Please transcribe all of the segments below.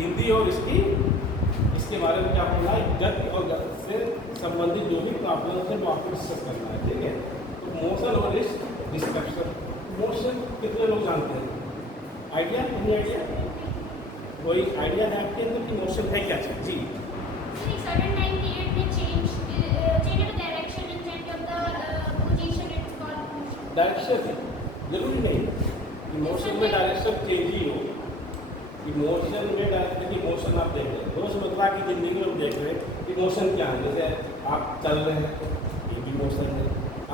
हिंदी और इसके बारे में क्या बोलना है, गति और गति से संबंधित जो भी प्रॉब्लम है वो आपको डिस्कस करना है, ठीक है। तो मोशन और डिस्ट्रक्शन। मोशन कितने लोग जानते हैं? आइडिया? कोई आइडिया? कोई आइडिया है आपके अंदर कि मोशन है क्या चीज? जी, certain time period में change of direction and change of the position it's called motion. Direction जरूरी नहीं कि मोशन में डायरेक्शन चेंज ही हो। इमोशन में डायरेक्टली मोशन आप देख रहे हैं, रोजमर्रा की जिंदगी में हम देख रहे हैं कि मोशन क्या है। जैसे आप चल रहे हैं, ये भी मोशन है।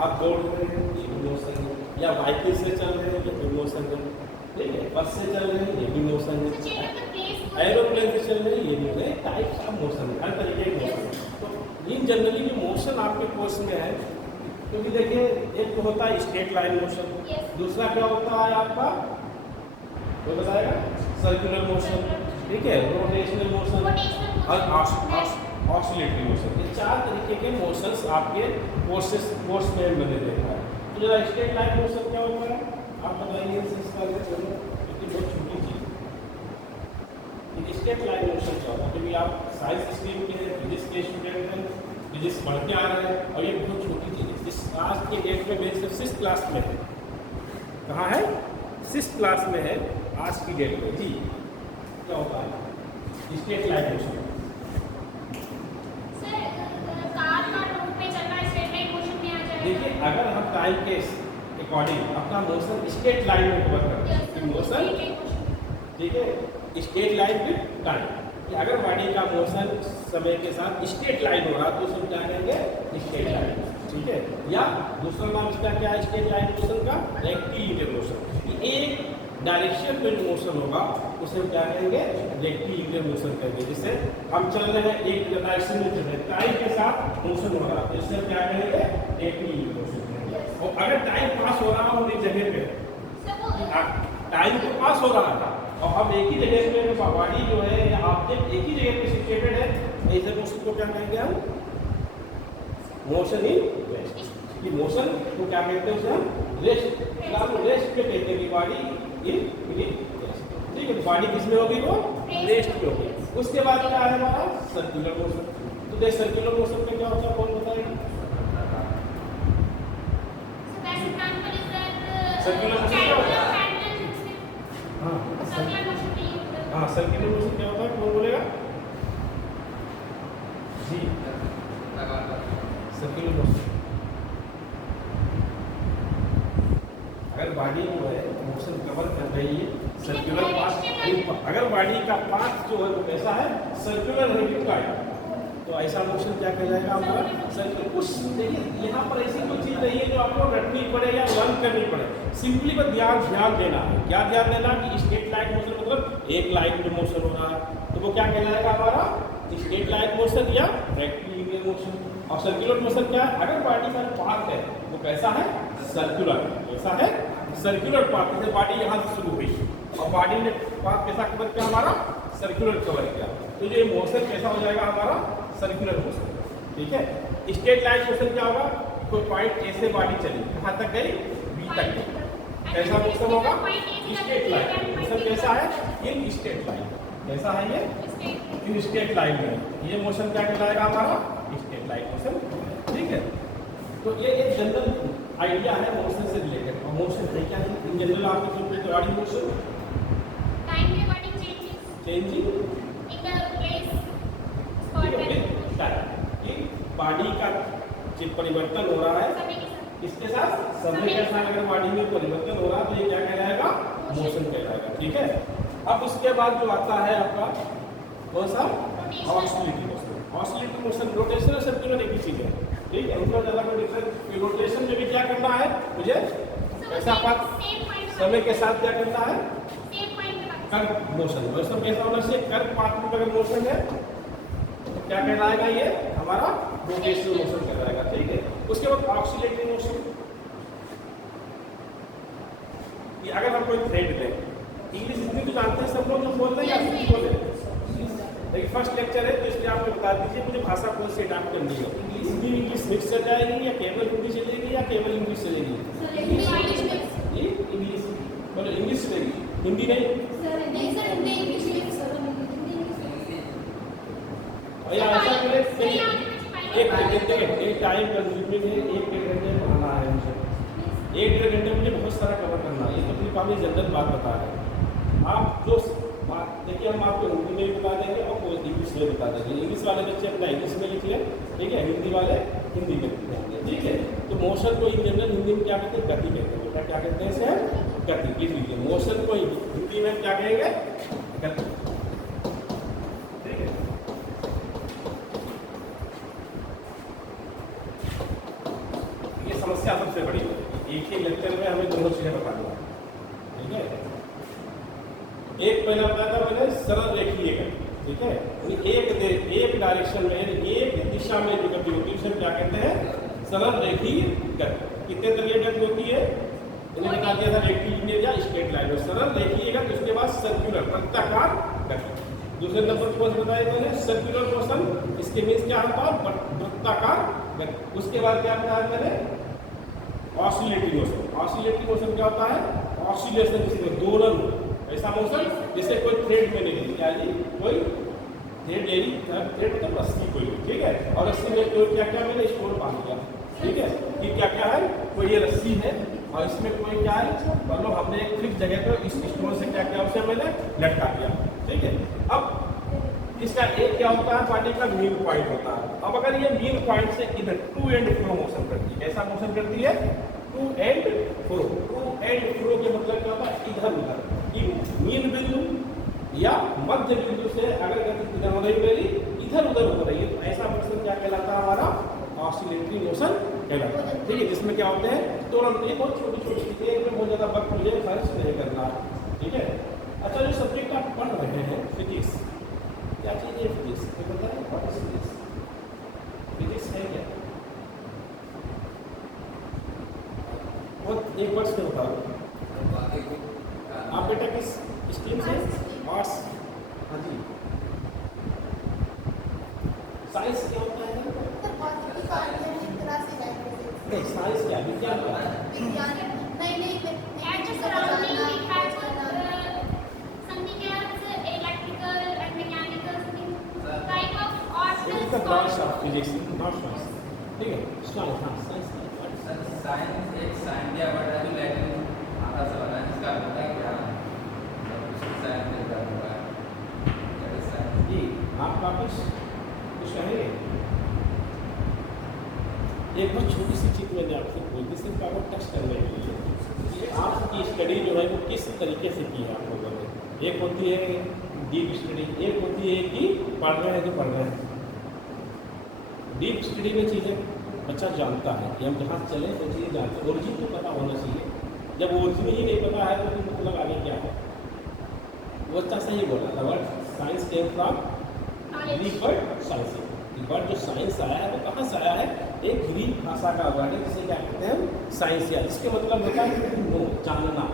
आप दौड़ रहे हैं, ये भी मोशन है। या बाइकिंग से चल रहे हैं, ये भी मोशन है, ठीक है। बस से चल रहे हैं, ये भी मोशन है। एरोप्लेन से चल रहे हैं, ये भी है। टाइप्स ऑफ मोशन है, हर तरीके के मोशन है। तो इन जनरली जो मोशन आपके कोर्स में है, क्योंकि देखिए एक तो होता है स्ट्रेट लाइन मोशन, दूसरा क्या होता है आपका, वो बताएगा, सर्कुलर मोशन, ठीक है, रोटेशनल मोशन और ऑसिलेटरी मोशन। ये चार तरीके के मोशंस आपके कोर्स में मैंने देखा है। तो जरा स्ट्रेट लाइन मोशन क्या होता है आप बताइए, क्योंकि बहुत छोटी चीज़। स्ट्रेट लाइन मोशन क्या होता है? क्योंकि आप साइंस स्ट्रीम के हैं, फिजिक्स के स्टूडेंट हैं, फिजिक्स पढ़ के आ रहे हैं, और ये बहुत छोटी चीज़ है। इस आज के डेट में मेरे सिर्फ 6th क्लास में है। कहाँ है? 6th क्लास में है आज की डेट में। जी, क्या होता है straight line motion? Sir car का रोड पे चल रहा है, स्ट्रेट लाइन मोशन में आ जाएगा। देखिए, अगर हम टाइम के अकॉर्डिंग अपना मोशन स्ट्रेट लाइन में कवर करते हैं, मोशन, ठीक है, स्ट्रेट लाइन विद टाइम। अगर बॉडी का मोशन समय के साथ स्ट्रेट लाइन हो रहा तो उसको क्या कहेंगे? स्ट्रेट लाइन, ठीक है। या दूसरा नाम इसका क्या है स्ट्रेट लाइन मोशन का? Rectilinear motion. एक डायरेक्शन में जो मोशन होगा उसे हम क्या कहेंगे? रेक्टिलिनियर मोशन कहेंगे। जैसे हम चल रहे हैं, एक डायरेक्शन में चल रहे हैं, टाइम के साथ मोशन हो रहा है, इससे हम क्या कहेंगे? रेक्टिलिनियर मोशन कहेंगे। और अगर टाइम पास हो रहा हो एक जगह पे, टाइम तो पास हो रहा था और हम एक ही जगह पे, बॉडी जो है या ऑब्जेक्ट एक ही जगह पे सिचुएटेड है, ऐसे मोशन को क्या कहेंगे हम? Motion in rest. कि मोशन को क्या कहते हैं? उसे हम रेस्ट, रेस्ट पे कहते हैं कि बॉडी इन रेस्ट, ठीक है। बॉडी किस में होगी? वो रेस्ट पे होगी। उसके बाद क्या है हमारा? Circular motion. तो देख सर्कुलर मोशन में क्या होता है, कौन बताएगा? सर्कुलर मोशन क्या होता है? हाँ, सर्कुलर मोशन क्या होता है, कौन बोलेगा? जी, सर्कुलर मोशन अगर बॉडी जो है मोशन कवर कर रही है सर्कुलर पाथ, अगर बॉडी का पाथ जो है वो कैसा है? सर्कुलर है, तो ऐसा मोशन क्या कहलाएगा हमारा? सर्कुलर। कुछ देखिए यहाँ पर ऐसी कोई चीज़ नहीं है जो आपको रटनी पड़े या लर्न करनी पड़े, सिंपली बस ध्यान देना है। क्या ध्यान देना कि स्ट्रेट लाइन मोशन मतलब एक लाइन में मोशन हो रहा है तो वो क्या कहलाएगा हमारा? स्ट्रेट लाइन मोशन या रेक्टिलिनियर मोशन। और सर्कुलर मोशन क्या है? अगर बॉडी का पाथ है वो कैसा है? सर्कुलर। कैसा है? Circular path. जैसे बॉडी यहाँ से शुरू हुई और बॉडी ने पाथ कैसा कवर किया हमारा? सर्कुलर कवर किया, तो ये मोशन कैसा हो जाएगा हमारा? सर्कुलर मोशन, ठीक है। स्ट्रेट लाइन मोशन क्या होगा? कोई पॉइंट ए से बॉडी चली, कहाँ तक गई? बी तक गई, कैसा मोशन होगा? Straight line motion. कैसा है? In straight line. कैसा है ये? इन स्ट्रेट लाइन में ये मोशन क्या कहलाएगा हमारा? स्ट्रेट लाइन मोशन, ठीक है। तो ये एक जनरल आइडिया है मोशन से रिलेटेड। और मोशन है क्या है इन जनरल? आपके जो बॉडी मोशन, टाइम में body changing in the place body का परिवर्तन हो रहा है इसके साथ, समय के साथ अगर बॉडी में परिवर्तन हो रहा है तो ये क्या कहलाएगा? मोशन कहलाएगा, ठीक है। अब उसके बाद जो आता है आपका कौन सा? Oscillatory motion. Oscillatory motion rotation और सर्कुलर एक ही चीज है, ठीक है। उनका ज़्यादा कोई डिफरेंस। रोटेशन में भी क्या करना है मुझे? ऐसा पाथ समय के साथ क्या करना है? Curve motion. वैसा कैसा होना चाहिए? कर्व पाथ में अगर मोशन है तो क्या कहलाएगा? ये हमारा रोटेशनल मोशन कहलाएगा, ठीक है। उसके बाद ऑसिलेटरी मोशन। कि अगर हम कोई थ्रेड लें, इंग्लिश हिंदी तो जानते हैं सब लोग, जो बोल रहे हैं या हिंदी बोले? लेकिन फर्स्ट लेक्चर है तो इसलिए आप बता दीजिए मुझे भाषा कौन सी अडॉप्ट करनी है। हिंदी इंग्लिश मिक्स चल जाएगी या केवल हिंदी चलेगी या केवल इंग्लिश चलेगी? इंग्लिश बोलो, इंग्लिश चलेगी, हिंदी नहीं। और या ऐसा करें एक टाइम कंज्यूमिंग है, 1-1.5 घंटे पढ़ाना है मुझे, 1-1.5 घंटे मुझे बहुत सारा कवर करना है। ये तो फिर काफ़ी जनरल बात बता रहे हैं आप। जो बात देखिए हम आपको हिंदी में भी बता देंगे और कोई इंग्लिश में बता देंगे। इंग्लिश वाले बच्चे अपना इंग्लिश में लिख लें, ठीक है, हिंदी वाले हिंदी में लिख लेंगे, ठीक है। तो मोशन को इन जनरल हिंदी में क्या कहते हैं? गति कहते हैं। बेटा क्या कहते हैं इसे? गति। लिख लीजिए, मोशन को हिंदी में क्या कहेंगे? गति, ठीक है। ये समस्या सबसे बड़ी है, एक ही लेक्चर में हमें दोनों चीजें बतानी है, ठीक है। एक पहला बताया था मैंने सरल रेखीय गति, ठीक है। एक डायरेक्शन में एक दिशा में जो गति होती है उसे क्या कहते हैं? सरल रेखीय गति। कितने तरीके गति होती है? मैंने बता दिया था, रेक्टिलिनियर या स्ट्रेट लाइन में सरल रेखीय गति। उसके बाद सर्कुलर वृत्ताकार गति। दूसरे नंबर पर बताया मैंने सर्कुलर मोशन, इसके मीन्स क्या होता है? वृत्ताकार गति। उसके बाद क्या बताया मैंने? Oscillating motion. ऑसिलेटिंग मोशन क्या होता है? ऑसिलेशन, जिसमें दोलन, ऐसा मोशन जैसे कोई थ्रेड में नहीं, क्या जी? कोई थ्रेड ले ली, थ्रेड मतलब रस्सी कोई, ठीक है, और रस्सी में कोई क्या क्या मैंने स्टोन बांध दिया, ठीक है। कि क्या क्या है? कोई ये रस्सी है और इसमें कोई क्या है? मतलब हमने एक फिक्स जगह पर इस स्टोन से क्या क्या उसे मैंने लटका दिया, ठीक है। अब इसका एक क्या होता है? पार्टी का मीन पॉइंट होता है। अब अगर ये मीन पॉइंट से इधर टू एंड फ्रो मोशन करती है, कैसा मोशन करती है? To and fro. To and fro के मतलब क्या होता है? इधर उधर। मीन बिंदु या मध्य बिंदु से अगर गति इधर हो रही मेरी, इधर उधर हो रही है, तो ऐसा मोशन क्या कहलाता है? हमारा ऑसिलेटरी मोशन कहलाता है, ठीक है। जिसमें क्या होते हैं? तुरंत ये बहुत छोटी छोटी चीजें, एक में बहुत ज्यादा वक्त मुझे खर्च नहीं करना, ठीक है। अच्छा, जो सब्जेक्ट आप पढ़ रहे हैं फिजिक्स, क्या चीज है फिजिक्स? तो पता है व्हाट इज फिजिक्स? फिजिक्स है क्या? बहुत एक वर्ड से बताओ आप बेटा किस स्ट्रीम से? आर्ट्स। हाँ जी। साइंस क्या होता है? नहीं, साइंस क्या? विज्ञान क्या है? Branch of physics, not science, ठीक है। साइंस, हाँ साइंस। साइंस एक साइंटिया वर्ड है जो लैटिन भाषा से बना है, इसका अर्थ है क्या? जी आप वापस कुछ कहेंगे? एक बहुत छोटी सी चीज मैंने आपसे बोल दी, सिर्फ आपको टच करने के लिए। आपकी स्टडी जो है वो किस तरीके से की है आप लोगों ने? एक होती है डीप स्टडी, एक होती है कि पढ़ रहे हैं तो पढ़ रहे हैं। डीप स्टडी में चीज़ें बच्चा जानता है कि हम जहाँ चले वो चीज़ें जानते हैं, ओरिजिन तो पता होना चाहिए। जब ओरिजिन ही नहीं पता है तो फिर मतलब आगे क्या है? वो अच्छा सही बोला था, word science came from Greek word science. Word जो साइंस आया है वो कहाँ से आया है? एक ग्रीक भाषा का वर्ड है जिसे क्या कहते हैं? साइंस। या इसके मतलब होता है नो, जानना।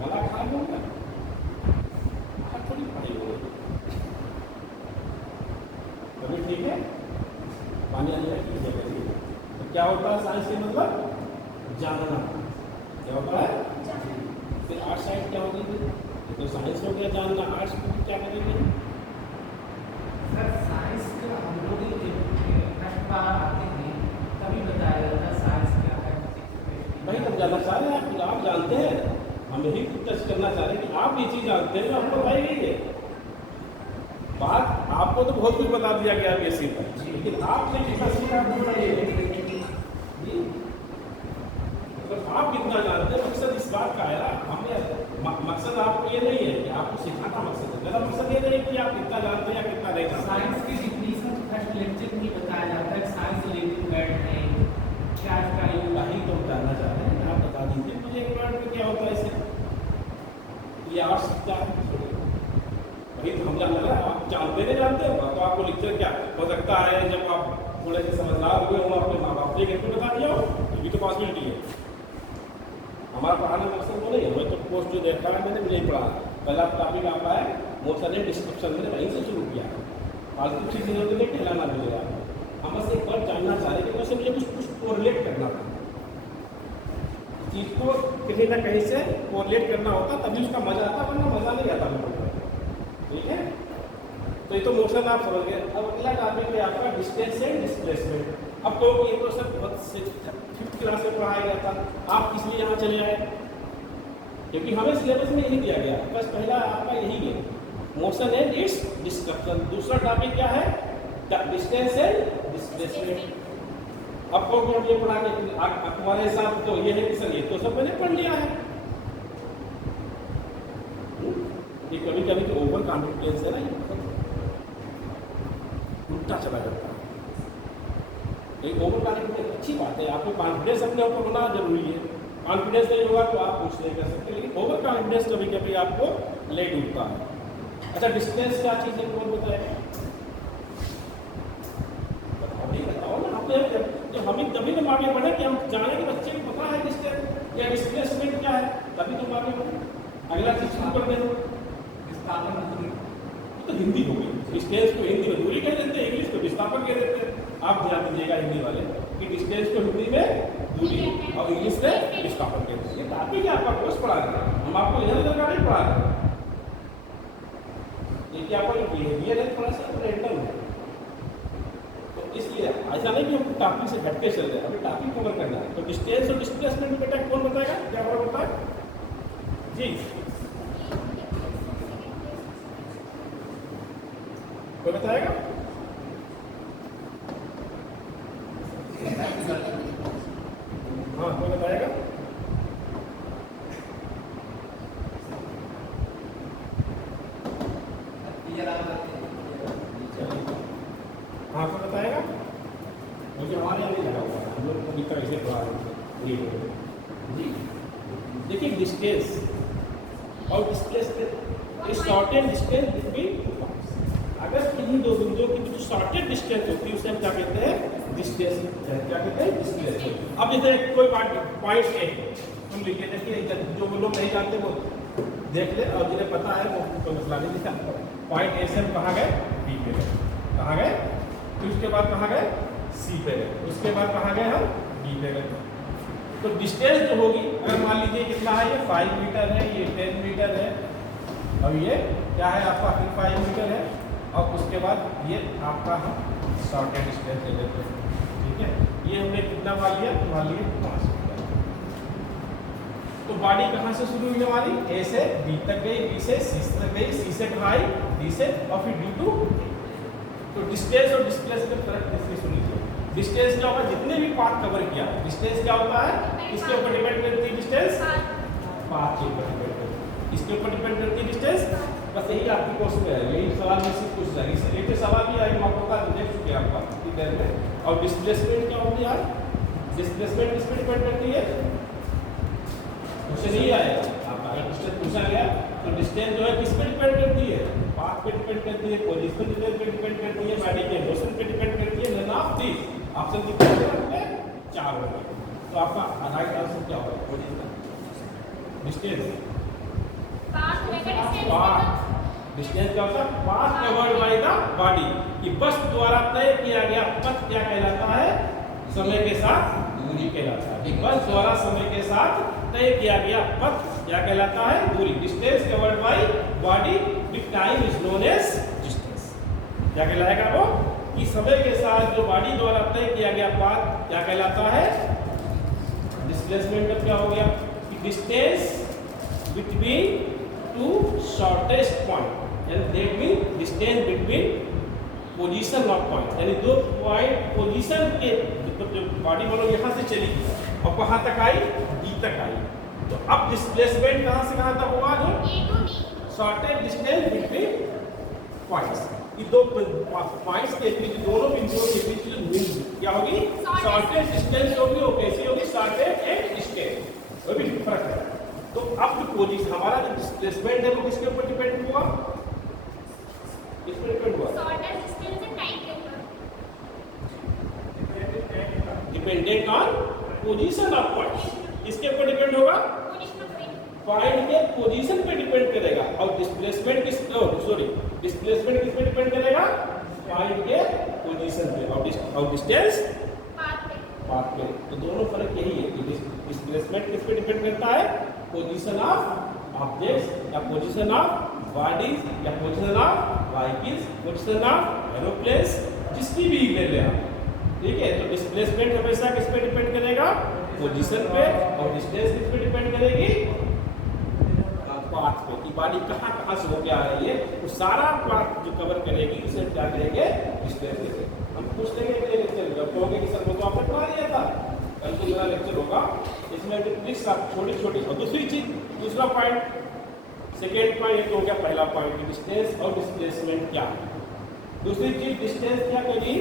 गला खा लूँगा थोड़ी पढ़ाई हो तभी ठीक है, पानी आने की जगह। तो क्या होता है साइंस के मतलब? जानना। क्या होता है? फिर आर्ट साइड क्या होगी? तो साइंस हो गया जानना, आर्ट्स में क्या करेंगे? सर साइंस का हम लोग आते हैं तभी बताया जाता है साइंस क्या है। भाई तब जानना चाह रहे हैं आप जानते हैं, हम यही टच करना चाह रहे हैं कि आप ये चीज़ जानते हैं जो आपको बताई गई है। बात आपको तो बहुत कुछ बता दिया गया बेसिक पर, लेकिन आपने कितना सीखा बताइए। आप कितना जानते हैं? मकसद इस बात का है, हमने मकसद आपको ये नहीं है कि आपको सिखाना मकसद है। मेरा मकसद ये नहीं है कि आप कितना जानते हैं या कितना नहीं जानते। साइंस की डिफिनीशन फर्स्ट लेक्चर में बताया जाता है। साइंस रिलेटेड वर्ड है क्या इसका वही तो बताना चाह रहे हैं, आप बता दीजिए मुझे एक वर्ड में क्या होता है इसे? ये आर्ट्स क्या है? वही तो हम जान रहे हैं, आप जानते नहीं जानते हो तो आपको लेक्चर क्या हो सकता है? जब आप थोड़े से समझदार हुए हो, अपने माँ बाप से घर पर बता दिया हो, ये भी तो पॉसिबिलिटी है। हमारा पढ़ाने का मकसद वो नहीं है। मैं तो कोर्स जो देखा है मैंने नहीं पढ़ा। पहला टॉपिक आता है मोशन एंड डिस्क्रिप्शन, मैंने वहीं से शुरू किया। फालतू चीज़ें होती है कहलाना मिलेगा। हम बस एक बार जानना चाह रहे हैं कि वैसे मुझे कुछ कोरिलेट करना था, चीज़ को कहीं ना कहीं से कोरिलेट करना होता तभी उसका मजा आता, वरना मजा नहीं आता। ठीक है, तो ये तो मोशन आप समझ गए। अब अगला टॉपिक है आपका डिस्टेंस एंड डिस्प्लेसमेंट। अब कहो ये तो सर बहुत 5th क्लास में पढ़ाया गया था, आप इसलिए यहाँ चले आए क्योंकि हमें सिलेबस में यही दिया गया। बस पहला आपका यही है मोशन एंड इट्स डिस्क्रिप्शन। दूसरा टॉपिक क्या है? Distance and displacement. अब कौन ये पढ़ाने तुम्हारे हिसाब तो ये है कि सर ये तो सब मैंने पढ़ लिया है। ये कभी कभी तो ओवर कॉन्फिडेंस है ना, ये उल्टा चला जाता है। एक ओवर कॉन्फिडेंस अच्छी बात है, आपको कॉन्फिडेंस अपने ऊपर होना जरूरी है। कॉन्फिडेंस नहीं होगा तो आप कुछ नहीं कर सकते, लेकिन ओवर कॉन्फिडेंस कभी कभी आपको ले डूबता है। अच्छा डिस्टेंस क्या चीज़ है कौन बताएगा? बताओ ना, आपने जब हमें तभी तो आगे बढ़े कि हम जाने के बच्चे को पता है डिस्टेंस या डिस्प्लेसमेंट क्या है, तभी तो आगे बढ़े। अगला चीज शुरू कर दें विस्थापन, तो हिंदी हो गई। डिस्टेंस को हिंदी में दूरी कह देते हैं, इंग्लिश को विस्थापन कह देते हैं। आप ध्यान दीजिएगा हिंदी वाले कि डिस्टेंस को हिंदी में दूरी और इंग्लिश में विस्थापन कहते हैं। ये टॉपिक है आपका, कोर्स पढ़ा रहे हैं हम, आपको इधर उधर का नहीं पढ़ा रहे हैं। ये क्या पढ़ बिहेवियर है, थोड़ा सा रेंडम है, तो इसलिए ऐसा नहीं कि हम टॉपिक से हटके चल रहे हैं, हमें टॉपिक कवर करना है। तो डिस्टेंस और डिस्प्लेसमेंट बेटा कौन बताएगा, क्या फर्क होता है जी? कोई बताएगा? हाँ कोई बताएगा? हाँ कोई बताएगा? मुझे हमारे यहाँ नहीं लगा हुआ है, हम लोग कभी का ऐसे पढ़ा रहे हैं जी। देखिए डिस्टेंस और डिस्प्लेसमेंट, शॉर्टेज डिस्टेंस बिटवीन, अगर किन्हीं दो बिंदुओं के बीच शॉर्टेज डिस्टेंस होती है उसे हम क्या कहते हैं? डिस्टेंस। क्या कहते हैं? डिस्प्लेसमेंट। अब जैसे कोई पॉइंट ए तुम लिखिए, देखिए जो लोग नहीं जानते वो देख ले, और जिन्हें पता है वो कोई मसला नहीं। लिखा पॉइंट ए से हम कहाँ गए? बी पे गए, कहाँ गए? फिर उसके बाद कहाँ गए? सी पे गए, उसके बाद कहाँ गए? हम डी पे गए। तो डिस्टेंस जो होगी, अगर मान लीजिए कितना है, ये 5 मीटर है, ये 10 मीटर है, और ये क्या है आपका? फिर 5 मीटर है, और उसके बाद ये आपका हम शॉर्टेज डिस्टेंस ले लेते हैं। ठीक है, ये हमने कितना मान लिया? 5 मीटर। तो बॉडी कहाँ से शुरू हुई हमारी? ए से बी तक गई, बी से सी तक गई, सी से कहाँ आई? डी से, और फिर डी टू। तो डिस्टेंस और डिस्प्लेसमेंट फर्क किसकी सुनिए? डिस्टेंस क्या होगा? जितने भी पाथ कवर किया, डिस्टेंस क्या होता है? किसके ऊपर डिपेंड करती है डिस्टेंस? पाथ के ऊपर डिपेंड करती है। इसके ऊपर डिपेंड करती है डिस्टेंस। बस यही आपके कोर्स में है, यही सवाल में से पूछ रहा है। इससे रिलेटेड सवाल भी आएगा, आपको का देख चुके हैं आपका इधर में। और डिस्प्लेसमेंट क्या होती है यार? डिस्प्लेसमेंट किस पे डिपेंड करती है? उससे नहीं आएगा आपका, अगर क्वेश्चन पूछा गया तो डिस्टेंस जो है किस पे डिपेंड करती है? पाथ पे डिपेंड करती है, पोजीशन पे डिपेंड करती है, बॉडी के मोशन पे डिपेंड करती है। नन ऑफ दिस ऑप्शन कितने होंगे? 4 होंगे। तो आपका राइट आंसर क्या होगा? पोजीशन, डिस्टेंस, डिस्टेंस क्या होता है? Path covered by the body, कि बस द्वारा तय किया गया पथ क्या कहलाता है? समय के साथ दूरी कहलाता है। बस द्वारा समय के साथ तय किया गया पथ क्या कहलाता है? दूरी। Distance covered by body with time is known as distance. क्या कहलाएगा वो? कि समय के साथ जो बॉडी द्वारा तय किया गया पथ क्या कहलाता है? डिस्प्लेसमेंट क्या हो गया? कि distance between two shortest point, यानी that mean distance between position of point, यानी दो पॉइंट पोजीशन के, मतलब जो बॉडी बोलो यहाँ से चली और कहाँ तक आई? डी तक आई। तो अब डिस्प्लेसमेंट कहाँ से कहाँ तक होगा? जो शॉर्टेज डिस्टेंस बिटवीन पॉइंट्स, ये दो पॉइंट्स के बीच, दोनों बिंदुओं के बीच जो दूरी क्या होगी? शॉर्टेज डिस्टेंस होगी। वो कैसी होगी? शॉर्टेज एंड डिस्टेंस, वो भी फर्क है। तो अब जो पोजीशन हमारा जो डिस्प्लेसमेंट है वो किसके ऊपर डिपेंड हुआ? किस पर डिपेंड हुआ? शॉर्टेज डिस्टेंस एंड टाइम के ऊपर। Dependent on position of point. किसके ऊपर डिपेंड होगा? पॉइंट के पोजीशन पे डिपेंड करेगा। और डिस्प्लेसमेंट किस डिस्प्लेसमेंट किस पे डिपेंड करेगा? पॉइंट के पोजीशन पे, और डिस्टेंस पाथ पे। तो दोनों फर्क यही है कि डिस्प्लेसमेंट किस पे डिपेंड करता है? पोजीशन ऑफ ऑब्जेक्ट्स या पोजीशन ऑफ व्हाट इज या position of vehicles, position of aeroplanes, जिसकी भी ले ले आप, ठीक है। तो डिस्प्लेसमेंट हमेशा किस पे डिपेंड करेगा, पोजीशन पे, और डिस्टेंस किस पे डिपेंड करेगी, पाथ पे, कि बॉडी कहाँ से होके आ रही है, तो सारा पाथ जो कवर करेगी उसे क्या करेंगे, डिस्टेंस करेंगे। हम पूछ लेंगे अगले लेक्चर में, जब कहोगे कि सर वो तो आपने पढ़ा दिया था, कल को मेरा लेक्चर होगा इसमें ट्रिक्स आप छोटी छोटी। और दूसरी चीज, दूसरा पॉइंट, सेकेंड पॉइंट हो गया, पहला पॉइंट डिस्टेंस और डिस्प्लेसमेंट क्या है। दूसरी चीज डिस्टेंस क्या कभी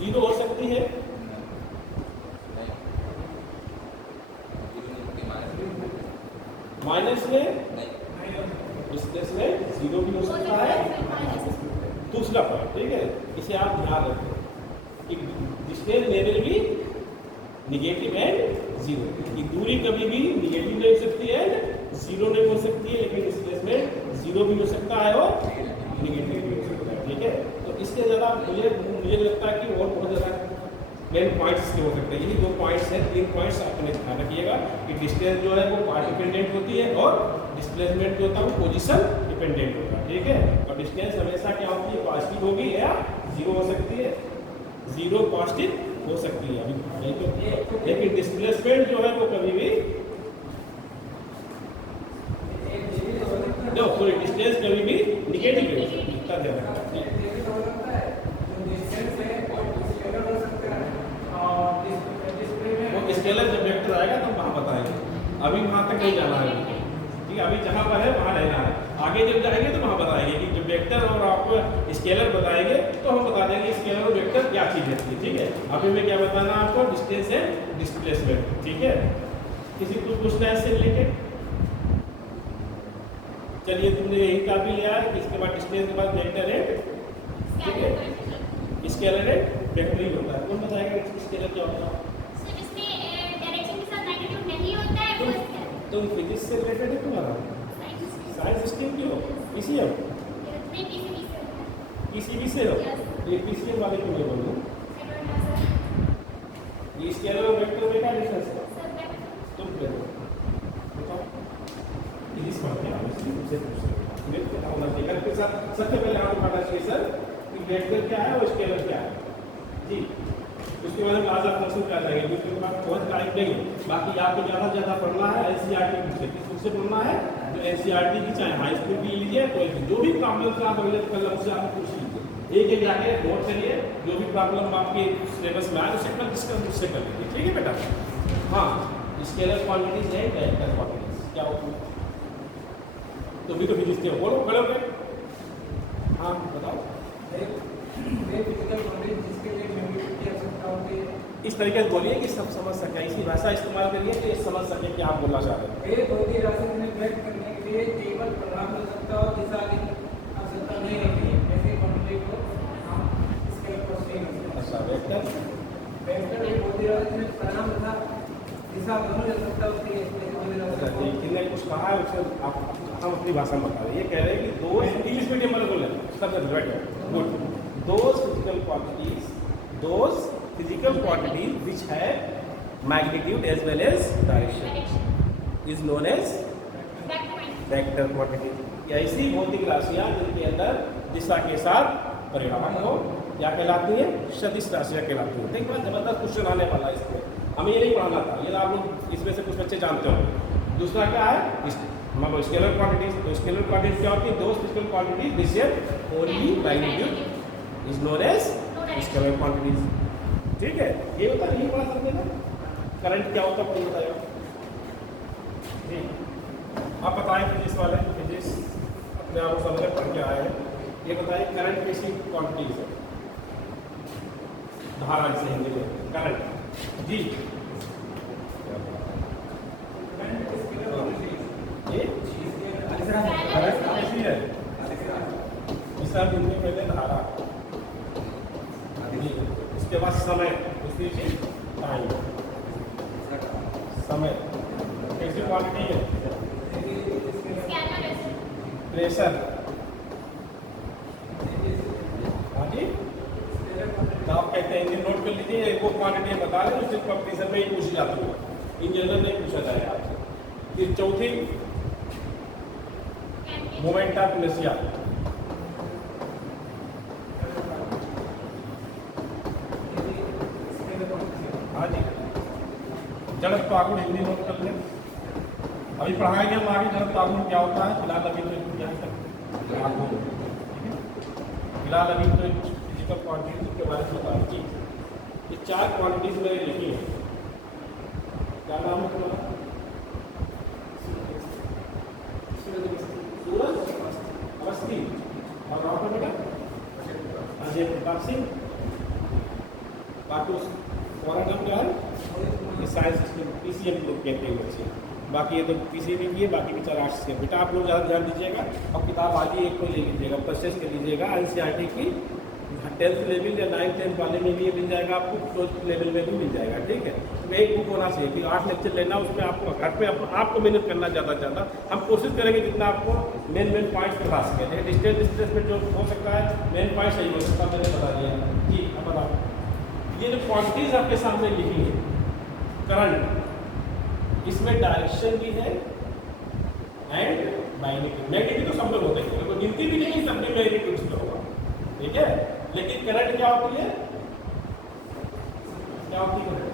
जीरो हो सकती है, माइनस में, डिस्प्लेसमेंट जीरो भी हो सकता है। दूसरा पॉइंट, ठीक है, इसे आप ध्यान रखें कि डिस्टेंस लेवल भी निगेटिव एंड जीरो, की दूरी कभी भी निगेटिव नहीं हो सकती है, जीरो नहीं हो सकती है, लेकिन डिस्प्लेसमेंट जीरो भी हो सकता है और निगेटिव भी हो सकता है, ठीक है। तो इसके ज़्यादा मुझे लगता है कि और बहुत ज़्यादा मेन पॉइंट्स इसके हो सकते हैं। यही 2 पॉइंट्स हैं, 3 पॉइंट्स अपने ध्यान रखिएगा कि डिस्टेंस जो है वो पाथ डिपेंडेंट होती है और डिस्प्लेसमेंट जो होता है वो पोजीशन डिपेंडेंट होता है, ठीक है। और डिस्टेंस हमेशा क्या होती है, पॉजिटिव होगी या जीरो हो सकती है, जीरो पॉजिटिव हो सकती है अभी, तो लेकिन डिस्प्लेसमेंट जो है वो कभी भी जो सॉरी डिस्टेंस कभी भी निगेटिव हो सकता है। वो स्केलर जब वेक्टर आएगा तो वहाँ बताएंगे, अभी वहाँ तक नहीं जाना है, ठीक है। अभी जहाँ पर है वहाँ रहना है, आगे जब जाएंगे तो वहाँ बताएंगे कि जब वेक्टर और आपको स्केलर बताएंगे तो हम बता देंगे स्केलर और वेक्टर क्या चीज़ है, ठीक है। अभी मैं क्या बताना आपको, डिस्टेंस है डिस्प्लेसमेंट, ठीक है। किसी को पूछना है इससे रिलेटेड, चलिए तुमने यही काफी लिया है कि इसके बाद डिस्टेंस के बाद वेक्टर है, ठीक है, स्केलर है, वेक्टर ही होता है। कौन बताएगा स्केलर क्या होता है? सर इसमें डायरेक्शन के साथ मैग्नीट्यूड नहीं होता है, वो स्केलर। तुम फिजिक्स से रिलेटेड है तुम्हारा, साइंस स्ट्रीम की हो, पीसीएम, नहीं पीसीबी से होता है। पीसीबी से हो, ये पीसीएम वाले को मैं बोलूँ, I don't know, sir. ये स्केलर और वेक्टर में क्या डिफरेंस है? Sir, vector. तुम बताओ, फिजिक्स पढ़ते हैं हम, इसलिए तुमसे पूछ रहे हैं। तुम्हें पता होना चाहिए, अगर के साथ सबसे पहले आप बताना चाहिए सर कि वेक्टर क्या है और स्केलर क्या है, जी। उसके बाद हम आज आप क्वेश्चन कर लेंगे, क्योंकि उसके बाद बहुत टाइम देंगे। बाकी आपको ज़्यादा से ज़्यादा पढ़ना है एनसीईआरटी बुक से, किस बुक से पढ़ना है, तो एनसीईआरटी की चाहे हाई स्कूल की लीजिए, ट्वेल्थ, जो भी प्रॉब्लम आप अगले कल उससे आप पूछ लीजिए, एक जाके नोट करिए, जो भी प्रॉब्लम आपके सिलेबस में आए उसे कल डिस्कस मुझसे कर लीजिए, ठीक है बेटा। हाँ, स्केलर क्वांटिटीज है, वेक्टर क्वांटिटीज क्या होती है, तो भी तो फिजिक्स के बोलो खड़े हो गए, हाँ बताओ। इस तरीके से बोलिए कि सब समझ सके, इसी भाषा इस्तेमाल करिए कि समझ सके कि आप बोलना चाह रहे हैं। एक होती राशि में व्यक्त करने के लिए केवल परिणाम हो सकता और दिशा की आवश्यकता नहीं रहती है, ऐसे फॉर्मूले को हम इसके ऊपर से अच्छा, वेक्टर एक होती राशि में परिणाम तथा दिशा दोनों ले सकता है, उसके अच्छा जी, किन्ने कुछ कहा है उसे आप हम अपनी भाषा में बता रहे हैं। ये कह रहे हैं कि दो इंग्लिश मीडियम वाले बोले सब good, those physical quantities which है magnitude as well as direction is known as vector quantity. या ऐसी भौतिक राशियाँ जिनके अंदर दिशा के साथ परिणाम हो क्या कहलाती है, सदिश राशियाँ कहलाती हैं। देखिए बड़ा जबरदस्त क्वेश्चन आने वाला है इसमें, हमें ये नहीं पढ़ाना था, ये आप लोग इसमें से कुछ बच्चे जानते हो। दूसरा क्या है, मान लो स्केलर क्वांटिटीज, तो स्केलर क्वांटिटीज क्या होती है, दो scalar quantities which have only magnitude is known as scalar quantities, ठीक है। ये होता है, नहीं पढ़ा सकते ना। करंट क्या होता है कौन बताएगा जी, आप बताएं फिजिक्स वाले, फिजिक्स अपने आप को समझ पढ़ के आए हैं, ये बताइए करंट कैसी क्वांटिटीज है, धारा से हिंदी में करंट जी, ये करंट कैसी है, इसका हिंदी पहले धारा, इसके बाद समय, दूसरी चीज टाइम, समय कैसी क्वांटिटी है, प्रेशर, हाँ जी, तो आप कहते हैं नोट कर लीजिए, वो क्वांटिटी बता रहे हैं, सिर्फ कंपटीशन में ही पूछ जाती है, इन जनरल नहीं पूछा जाएगा आपसे। फिर चौथी मोमेंट ऑफ इनर्शिया। हाँ जी, जड़त्व आघूर्ण हिंदी नोट कर लें। अभी पढ़ाएंगे हम आगे जड़त्व आघूर्ण क्या होता है। फिलहाल अभी तो क्या है आघूर्ण, फिलहाल अभी तो फिजिकल क्वांटिटीज के बारे में बता दीजिए। ये 4 क्वांटिटीज मैंने लिखी है। क्या नाम है तुम्हारा? सूरज अवस्थी और नाम है बेटा अजय प्रताप सिंह। बाकी तुम्हारा नाम क्या है? ये साइंस पीसीएम लोग कहते हैं बच्चे। बाकी ये तो पीसी नहीं किए, बाकी बेचारा आर्ट्स के। बेटा आप लोग ज़्यादा ध्यान दीजिएगा और किताब आज ही एक कोई ले लीजिएगा, परचेज कर लीजिएगा। एनसीईआरटी की 10th लेवल या 9th 10th वाले में भी ये मिल जाएगा आपको, 12th लेवल में भी मिल जाएगा। ठीक है, तो एक बुक होना चाहिए कि 8 लेक्चर लेना, उसमें आपको घर पे आपको मेहनत करना ज़्यादा हम कोशिश करेंगे जितना आपको मेन पॉइंट्स पढ़ा सकें। लेकिन डिस्टेंस में जो हो सकता है मेन पॉइंट सही हो सकता है, मैंने बता दिया जी। अब बताओ, ये जो क्वांटिटीज आपके सामने लिखी है करंट, इसमें डायरेक्शन भी है एंड मैग्नीट्यूड। मैग्नीट्यूड तो सब लोग होते हैं, तो गिनती भी नहीं, सब में मैग्नीट्यूड से होगा। ठीक है, लेकिन करंट क्या होती है? क्या होती है करंट?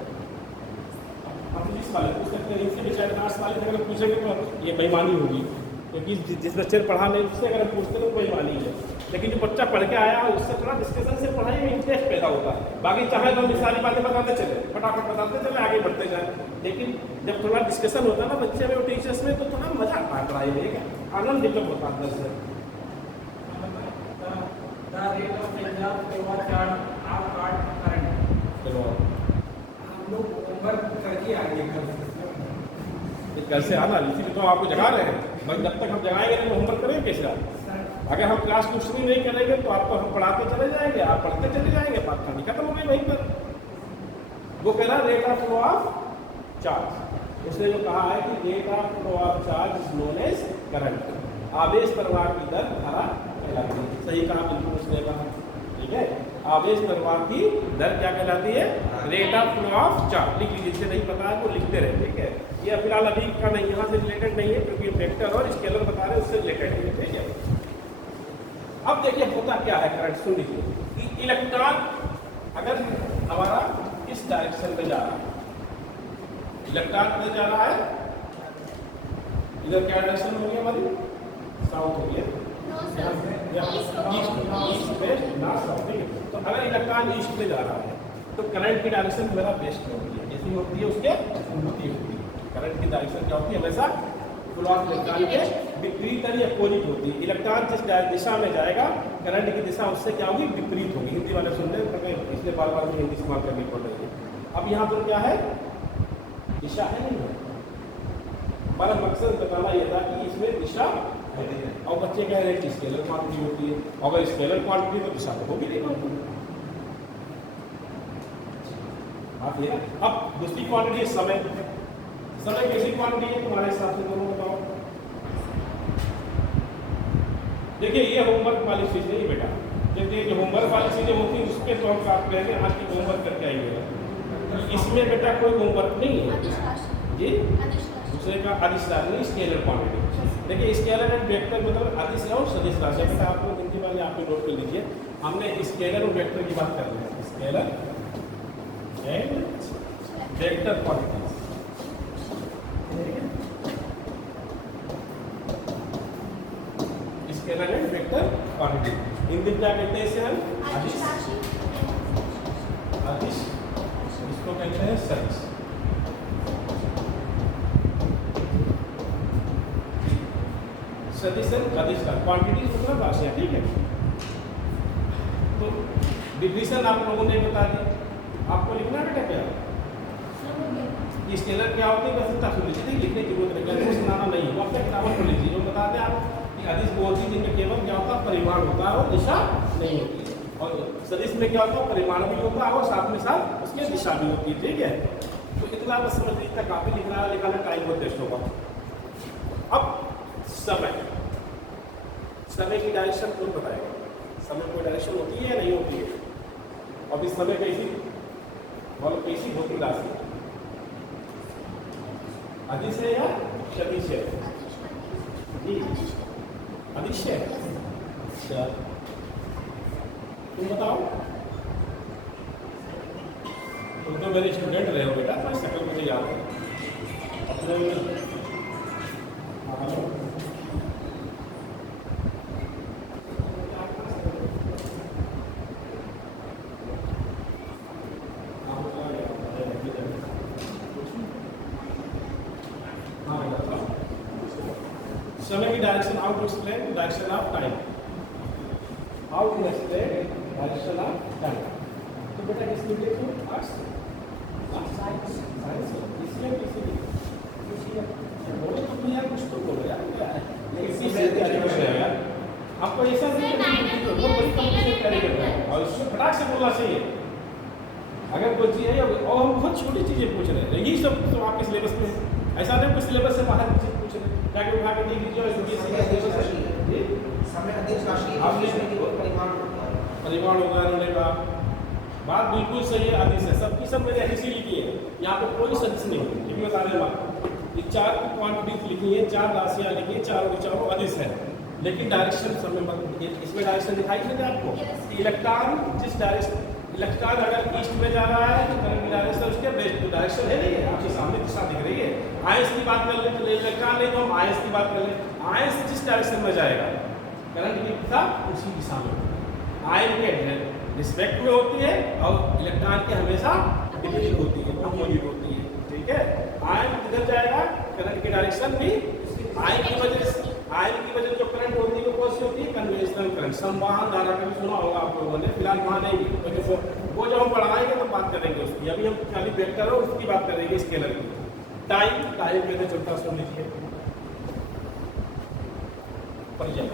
आप फिजिक्स वाले पूछ सकते हैं, इनसे बेचारे आर्ट्स वाले अगर पूछेंगे तो ये बेईमानी होगी, क्योंकि जिस बच्चे ने पढ़ा नहीं उससे अगर पूछते तो बेईमानी है। लेकिन जो बच्चा पढ़ के आया है उससे थोड़ा डिस्कशन से पढ़ाई में इंटरेस्ट पैदा होता है। बाकी चाहे तो हम सारी बातें बताते चले, फटाफट बताते चले, आगे बढ़ते जाए। लेकिन जब थोड़ा डिस्कशन होता है ना बच्चे में और टीचर्स में, तो थोड़ा मजा आता है पढ़ाई में, आनंद डेवलप होता है अंदर से। The rate of change of kilowatt charge of current। चलो हम लोग होमवर्क करके आएंगे कल से आना, इसीलिए तो आपको जगा रहे हैं। भाई जब तक हम जगाएंगे नहीं होमवर्क करेंगे कैसे आप? अगर हम क्लास कुछ नहीं करेंगे तो आपको हम पढ़ाते चले जाएंगे, आप पढ़ते चले जाएंगे, बात कहानी खत्म हो गई वहीं पर। वो कह रहा rate of flow of charge, उसने जो कहा है कि rate of flow of charge is known as current. आवेश प्रवाह की दर धारा कहलाती है। सही कहा बिल्कुल उसने कहा। ठीक है, आवेश प्रवाह की दर क्या कहलाती है? Rate of flow of charge. लिख लीजिए, जिसे नहीं पता है वो लिखते रहे। ठीक है, ये फिलहाल अभी का नहीं, यहाँ से रिलेटेड नहीं है, क्योंकि वेक्टर और स्केलर बता रहे हैं, उससे रिलेटेड है। ठीक है, अब देखिए होता क्या है करंट। सुन लीजिए कि इलेक्ट्रॉन अगर हमारा इस डायरेक्शन में जा रहा है, इलेक्ट्रॉन किधर जा रहा है? इधर क्या डायरेक्शन हो गया हमारी? साउथ हो गया। East west north south. ठीक है, तो अगर इलेक्ट्रॉन ईस्ट में जा रहा है तो करंट की डायरेक्शन मेरा वेस्ट में होती है, जैसी होती है उसके उल्टी होती है। करंट की डायरेक्शन क्या होती है? हमेशा फ्लो ऑफ इलेक्ट्रॉन के विपरीत यानी अपोजिट होती है। इलेक्ट्रॉन जिस दिशा में जाएगा करंट की दिशा उससे क्या होगी? विपरीत होगी। हिंदी वाले सुन रहे हैं, इसलिए बार बार हिंदी इस्तेमाल करनी पड़ रही है। अब यहाँ पर क्या है? दिशा है नहीं है। हमारा मकसद बताना यह था कि इसमें दिशा है, और बच्चे कह रहे हैं कि स्केलर क्वांटिटी होती है। अगर स्केलर क्वांटिटी तो दिशा तो होगी नहीं होगी। अब दूसरी क्वांटिटी है समय। समय कैसी क्वांटिटी है तुम्हारे हिसाब से? दोनों बताओ। देखिए ये होमवर्क वाली चीज नहीं बेटा, देखिए जो होमवर्क वाली चीजें होती है उस पर तो हम आप कहेंगे आज की होमवर्क करके आइएगा। इसमें बेटा कोई होमवर्क नहीं है जी। दूसरे का अदिश राशि, स्केलर क्वांटिटी। देखिए स्केलर एंड वेक्टर मतलब अदिश और सदिश राशि। बेटा आप लोग हिंदी वाले आप नोट कर लीजिए, हमने स्केलर और वेक्टर की बात कर ली है। Scalar and vector quantity. Scalar and vector quantity Hindi क्या कहते हैं? इसे हम अदिश, इसको कहते हैं सदिश। सदिश अदिश का क्वांटिटी मतलब राशियां। ठीक है, तो डिफिनेशन आप लोगों ने बता दी, आपको लिखना बेटा क्या? स्केलर क्या होती है? बस इतना सुन लीजिए, लिखने की जरूरत नहीं, सुनाना नहीं है। वो अपने किताबों को लीजिए, जो बताते हैं आप कि अदिश वो होती है जिनमें केवल क्या होता है? परिमाण होता है और दिशा नहीं होती है। और सदिश में क्या होता है? परिमाण भी होता है और साथ में साथ उसकी दिशा भी होती है। ठीक है, तो इतना बस समझ लीजिए, इतना काफी लिखना टाइम बहुत वेस्ट होगा। अब समय, समय की डायरेक्शन कौन बताएगा? समय कोई डायरेक्शन होती है या नहीं होती है? अब इस समय कैसी भौतिक राशि अदिश है या सदिश है? जी अदिश्य है। अच्छा तुम बताओ, तुम तो मेरे स्टूडेंट रहे हो बेटा, तो शक्ल मुझे याद है अपने। हाँ समय की direction, how to explain direction of time, how to explain direction of time. तो बेटा किस लिए देखो आर्ट्स साइंस, इसलिए बोलो तो यार, कुछ तो बोलो यार, क्या है यार, आपको ऐसा नहीं और उसमें फटाक से बोलना चाहिए। अगर कोई चीज़ है और हम बहुत छोटी चीज़ें पूछ रहे हैं, यही सब तो आपके सिलेबस में है। ऐसा नहीं कोई सिलेबस से बाहर की चीज़ पूछ रहे हैं, जाके उठा के देख लीजिए। समय अधिक राशि परिमाण परिमाण होगा, उन्होंने कहा बात बिल्कुल सही है। आदिश है, सबकी सब मैंने ऐसी लिखी है, यहाँ पे कोई सदिश नहीं है। ये बता रहे बात, ये 4 की क्वांटिटीज लिखी है, 4 राशियाँ लिखी है, चारों के चारों अदिश है, लेकिन डायरेक्शन सब में इसमें डायरेक्शन दिखाई नहीं देता आपको। इलेक्ट्रॉन जिस डायरेक्शन, इलेक्ट्रॉन अगर ईस्ट में जा रहा है तो करंट की डायरेक्शन उसके वेस्ट की डायरेक्शन है नहीं है, आपके सामने दिशा दिख रही है। आयंस की बात कर ले तो इलेक्ट्रॉन नहीं, तो हम आयंस की बात कर ले। आयंस जिस डायरेक्शन में जाएगा करंट की दिशा उसी दिशा में, आयन के रिस्पेक्ट में होती है और इलेक्ट्रॉन के हमेशा विपरीत होती है, अपोजिट होती है। ठीक है, आयन किधर जाएगा करंट की डायरेक्शन भी आयन की वजह से, आयन की वजह जो करंट होती है वो कौन सी होती है, कन्वेंशनल करंट। संवाहन धारा का भी सुना होगा आप लोगों ने, फिलहाल वहाँ नहीं, वो जब हम पढ़ाएंगे तो बात करेंगे उसकी। अभी हम खाली वेक्टर हो उसकी बात करेंगे, स्केलर की। टाइम, टाइम कैसे चलता सुन लीजिए। प्रोजेक्ट,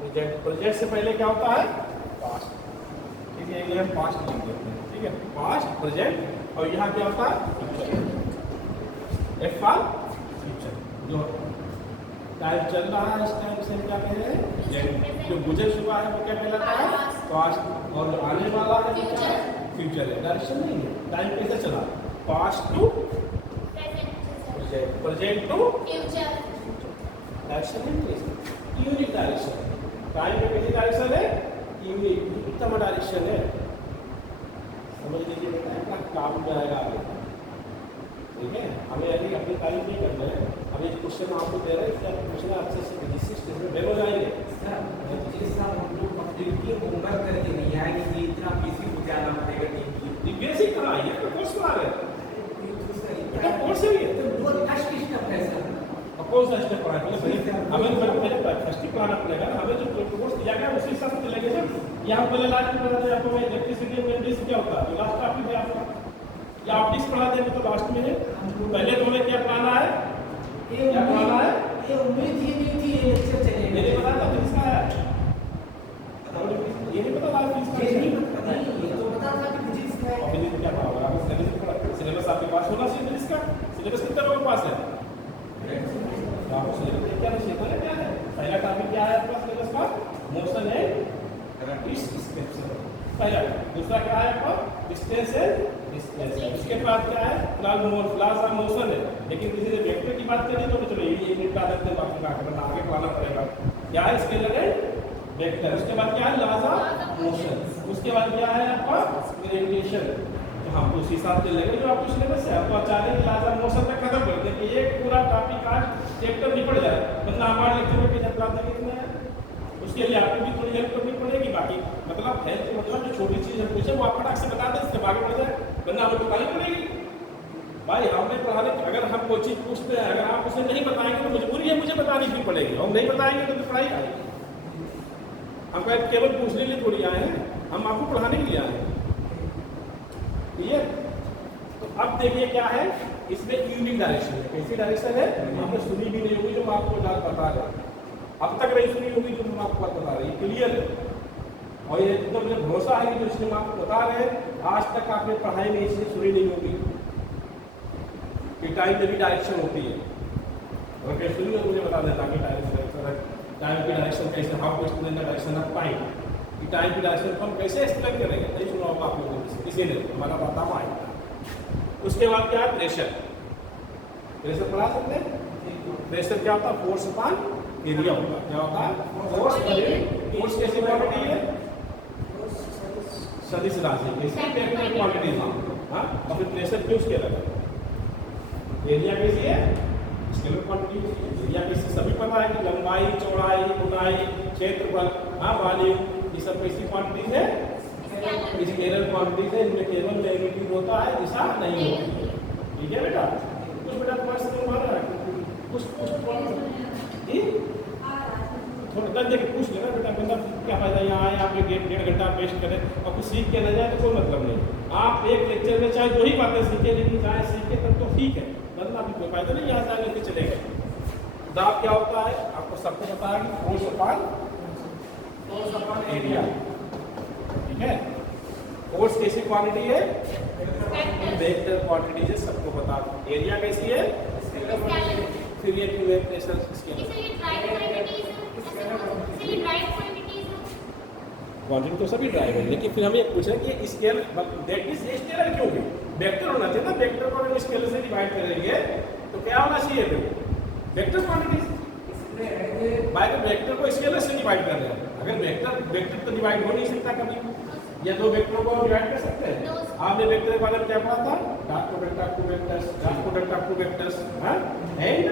प्रोजेक्ट, प्रोजेक्ट से पहले क्या होता है पास्ट। ठीक है, ये हम पास्ट लिख देते हैं। ठीक है, पास्ट, प्रेजेंट, और यहाँ क्या होता है एफ फॉर फ्यूचर। जो टाइम चल रहा है इस टाइम से हम क्या कह रहे हैं, जो गुजर चुका है वो क्या कहलाता है पास्ट, और जो आने वाला है वो क्या है फ्यूचर है। डायरेक्शन नहीं है, टाइम कैसे चला, past to present, present to future. Direction नहीं है, यूनिक डायरेक्शन। टाइम में कितनी डायरेक्शन है, यूनिक, उत्तम डायरेक्शन है। समझ लीजिए बेटा, इतना काम में आएगा आगे। ठीक है, हमें अभी अपनी तारीफ नहीं करना है। अभी क्वेश्चन आपको दे रहे हैं, क्या क्वेश्चन अच्छे से फिजिक्स में डेमो जाएंगे। होमवर्क करके नहीं आएंगे कि इतना बेसिक हो जाना पड़ेगा। ये बेसिक करा है, तो कोर्स करा रहे हैं, तो कोर्स है ये। तो वो फर्स्ट स्टेप है सर, कौन सा स्टेप पढ़ा है हमें, पहले फर्स्ट ही पढ़ाना पड़ेगा। हमें जो कोर्स दिया गया उसी हिसाब से चलेंगे सर। यहाँ पहले लास्ट में पढ़ा था, आपको मैं इलेक्ट्रिसिटी मेमोरी क्या होता है, लास्ट टॉपिक है आपका, या ऑप्टिक्स पढ़ा देंगे तो लास्ट में पहले तो हमें क्या पढ़ाना है, क्या पढ़ाना है, ये उम्मीद ही नहीं थी ये लेक्चर चलेगा। ये नहीं पता था किसका है, ये नहीं पता था किसका है, ये नहीं पता, ये तो पता था कि फिजिक्स का है। और फिजिक्स क्या पढ़ा होगा, आपको सिलेबस आपके पास होना चाहिए। फिजिक्स का सिलेबस कितने लोगों के पास है, आपको सिलेबस क्या नहीं चाहिए, क्या है पहला टॉपिक, क्या है आपका सिलेबस का, मोशन है पहला। दूसरा क्या है आपका डिस्टेंस है, डिस्टेंस। उसके बाद क्या है फिलहाल मोशन है, लेकिन किसी ने वेक्टर की बात करी तो चलो ये एक बात करते हैं, बाकी का करना आगे पढ़ाना पड़ेगा। क्या है स्केलर है वेक्टर, उसके बाद क्या है लॉज ऑफ मोशन, उसके बाद क्या है आपका ग्रेविटेशन। तो हम उस हिसाब से लेंगे जो आपको सिलेबस है। आपको अचानक लॉज ऑफ मोशन तक खत्म कर दें कि एक पूरा टॉपिक आज चैप्टर निपट जाए, मतलब हमारे लेक्चर में कितने हैं, उसके लिए आपको भी थोड़ी हेल्प करनी पड़ेगी। बाकी मतलब हेल्प मतलब जो छोटी चीज़ हम पूछे वो आप फटाक से बता दें, इसके आगे बढ़ जाए, वरना हमें बतानी पड़ेगी। भाई हमें पढ़ाने, अगर हम कोई चीज़ पूछते हैं, अगर आप उसे नहीं बताएंगे तो मजबूरी है मुझे बतानी भी पड़ेगी, हम नहीं बताएंगे तो पढ़ाई आएगी। हम केवल पूछने के लिए थोड़ी आए हैं, हम आपको पढ़ाने के लिए आए हैं। ठीक है, तो अब देखिए क्या है इसमें यूनिक डायरेक्शन है। कैसी डायरेक्शन है आपने सुनी भी नहीं होगी जो मैं आपको बता रहा हूँ, अब तक नहीं सुनी होगी जो मैं आपको बता रही, क्लियर है। और ये एकदम मुझे भरोसा है कि जो इसमें आपको बता रहे हैं आज तक आपने पढ़ाई में इसलिए सुनी नहीं होगी कि टाइम में भी डायरेक्शन होती है। अगर कहीं सुनी हो मुझे बता देता कि टाइम की डायरेक्शन कैसे, how to explain the direction of time, कि टाइम की डायरेक्शन को हम कैसे एक्सप्लेन करेंगे, नहीं सुना होगा आप लोगों ने, इसीलिए हमारा बतावा आएगा। उसके बाद क्या है प्रेशर, प्रेशर पढ़ा सकते हैं प्रेशर क्या होता है? फोर्स अपॉन एरिया होता है। क्या होता है? फोर्स पर एरिया। फोर्स कैसी क्वांटिटी है? सदिश राशि। कैसी वेक्टर क्वांटिटी है। हाँ, और फिर प्रेशर क्यों स्केलर है? एरिया कैसी है? Scalar quantity. एरिया कैसी? सभी पता है कि लंबाई, चौड़ाई, ऊंचाई, क्षेत्रफल, हाँ, वॉल्यूम, ये सब कैसी क्वांटिटीज है? स्केलर क्वांटिटीज है। इनमें केवल मैग्नीट्यूड होता है, दिशा नहीं होती। ठीक है बेटा? कुछ बेटा तुम्हारे समझ में आ रहा है? कुछ जी थोड़ा कर देखिए, पूछ लेना बेटा, बंदा क्या फायदा यहाँ आए आप 1.5 घंटा वेस्ट करें और कुछ सीख के न जाए तो कोई मतलब नहीं। आप एक लेक्चर में चाहे दो ही बातें सीखे, लेकिन चाहे सीखे तब तो ठीक है, वरना भी कोई फायदा नहीं। यहाँ से आगे के चले गए। दाब क्या होता है? आपको सबको पता है कि फोर्स अपॉन एरिया। ठीक है? फोर्स कैसी क्वांटिटी है? वेक्टर क्वांटिटी है, सबको पता है। एरिया कैसी है? फिर ये क्यों है? Pressure scalar. क्वांटिटी तो सभी ड्राइव है, लेकिन फिर हमें एक पूछना कि स्केल दैट मींस स्केलर क्यों है? वेक्टर होना चाहिए ना। वेक्टर को अगर स्केलर से डिवाइड करेंगे तो क्या होना चाहिए? फिर vector quantity. By the vector को स्केलर से डिवाइड कर रहे हैं। अगर वेक्टर तो डिवाइड हो नहीं सकता कभी, या दो वेक्टरों को डिवाइड कर सकते हैं? आपने वेक्टर के बारे में क्या पढ़ा था? Dot product of two vectors, dot product of two vectors, हां, एंड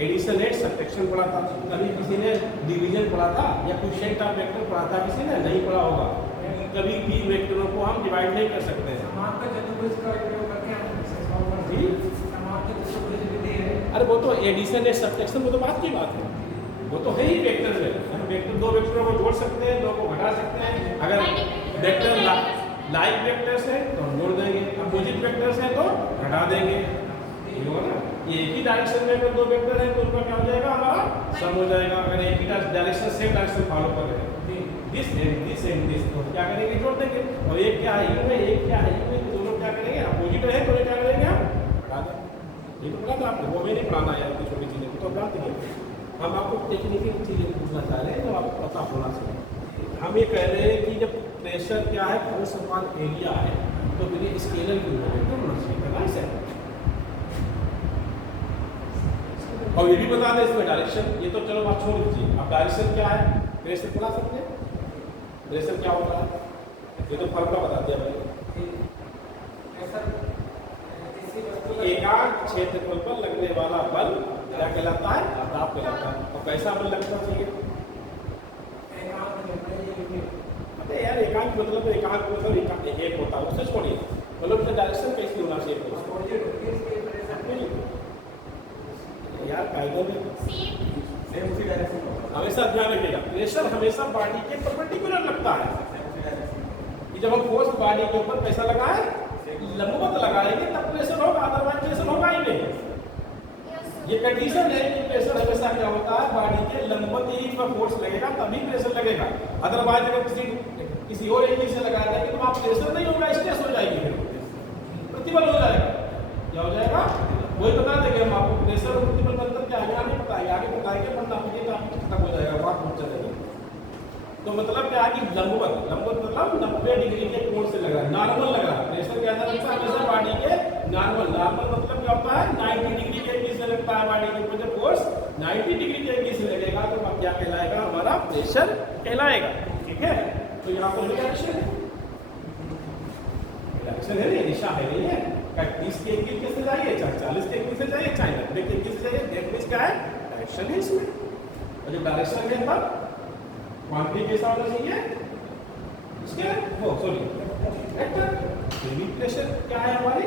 एडिशन एंड सब्ट्रैक्शन पढ़ा था। कभी किसी ने डिवीजन पढ़ा था या कोएफिशिएंट ऑफ वेक्टर पढ़ा था? किसी ने नहीं पढ़ा होगा। कभी भी वेक्टरों को हम डिवाइड नहीं कर सकते हैं। समान का चतुर्भुज का उपयोग करके हम जी, समान का चतुर्भुज विधि है। अरे वो तो एडिशन एंड सब्ट्रैक्शन, वो तो बात की बात है, वो तो है ही वेक्टर में। हम वेक्टर दो वेक्टरों को जोड़ सकते हैं, दो को घटा सकते हैं। अगर वेक्टर लाइक वेक्टर्स है तो हम जोड़ देंगे, अपोजिट वेक्टर्स है तो घटा देंगे। ये होगा ना। ये एक ही डायरेक्शन में अगर दो वेक्टर है तो उनका क्या हो जाएगा? हमारा सम हो जाएगा। अगर एक ही डायरेक्शन सेम डायरेक्शन फॉलो कर रहे हैं, दिस एंड दिस, तो क्या करेंगे? जोड़ देंगे। और एक क्या है? यू है, एक क्या है? यू है, तो दोनों क्या करेंगे? अपोजिट है तो क्या करेंगे? हम घटा देंगे। ये तो पढ़ा था आपको, वो हमें नहीं पढ़ाना है इतनी छोटी चीजें तो बात नहीं। हम आपको टेक्निकल चीजें पूछना चाह रहे हैं जो आपको पता होना चाहिए। हम ये कह रहे हैं कि जब प्रेशर क्या है? फोर्स अपॉन एरिया है, तो फिर ये स्केलर क्यों है? वेक्टर होना चाहिए ना इसे। और ये भी बता दें इसमें डायरेक्शन, ये तो चलो बात छोड़ दीजिए। अब डायरेक्शन क्या है? प्रेशर बता सकते हैं? प्रेशर क्या होता है? ये तो फॉर्मूला बता दिया मैंने। एकांक क्षेत्रफल पर लगने वाला बल क्या कहलाता है? दाब कहलाता है। और कैसा बल लगना चाहिए? अरे यार, एकांक मतलब एक होता है, उससे छोड़िए। मतलब उसका डायरेक्शन कैसी होना चाहिए? यार कायदे में उसी डायरेक्शन में हमेशा ध्यान रखिएगा, प्रेशर हमेशा बॉडी के परपेंडिकुलर लगता है। कि जब हम फोर्स बॉडी के ऊपर कैसा लगाए? लंबवत लगाएंगे तब प्रेशर होगा, अदरवाइज प्रेशर होगा ही नहीं। ये कंडीशन है कि प्रेशर हमेशा क्या होता है? बॉडी के लंबवत ही पर फोर्स लगेगा तभी प्रेशर लगेगा। अदरवाइज अगर किसी और एंगल से लगा देंगे तो वहाँ प्रेशर नहीं होगा, स्ट्रेस हो जाएगी, प्रतिबल हो जाएगा। क्या हो जाएगा? वही बता देंगे हम आपको। प्रेशर और प्रतिबल का अंतर क्या है? आगे बताएंगे, आगे बताएंगे, वरना आपके खत्म हो जाएगा, बात पहुंच जाएगी। तो मतलब क्या है कि लंबवत मतलब 90 डिग्री के कोण से लग रहा है, नॉर्मल लग रहा है। प्रेशर क्या था? हमेशा बॉडी के नॉर्मल मतलब क्या होता है? 90 डिग्री के एंगल से लगता है बॉडी के ऊपर। जब फोर्स 90 डिग्री के एंगल से लगेगा तो अब क्या कहलाएगा? हमारा प्रेशर कहलाएगा। ठीक है? तो यहाँ पर डायरेक्शन है, डायरेक्शन है नहीं, दिशा है नहीं है। 30 के एंगल से जाइए, चाहे 40 के एंगल से जाइए, चाहे 90 के एंगल से जाइए, दैट मींस क्या है? डायरेक्शन है इसमें। और जब डायरेक्शन है तब क्वांटिटी कैसा होना चाहिए? इसके वो सॉरी वेक्टर। ये प्रेशर क्या है हमारी?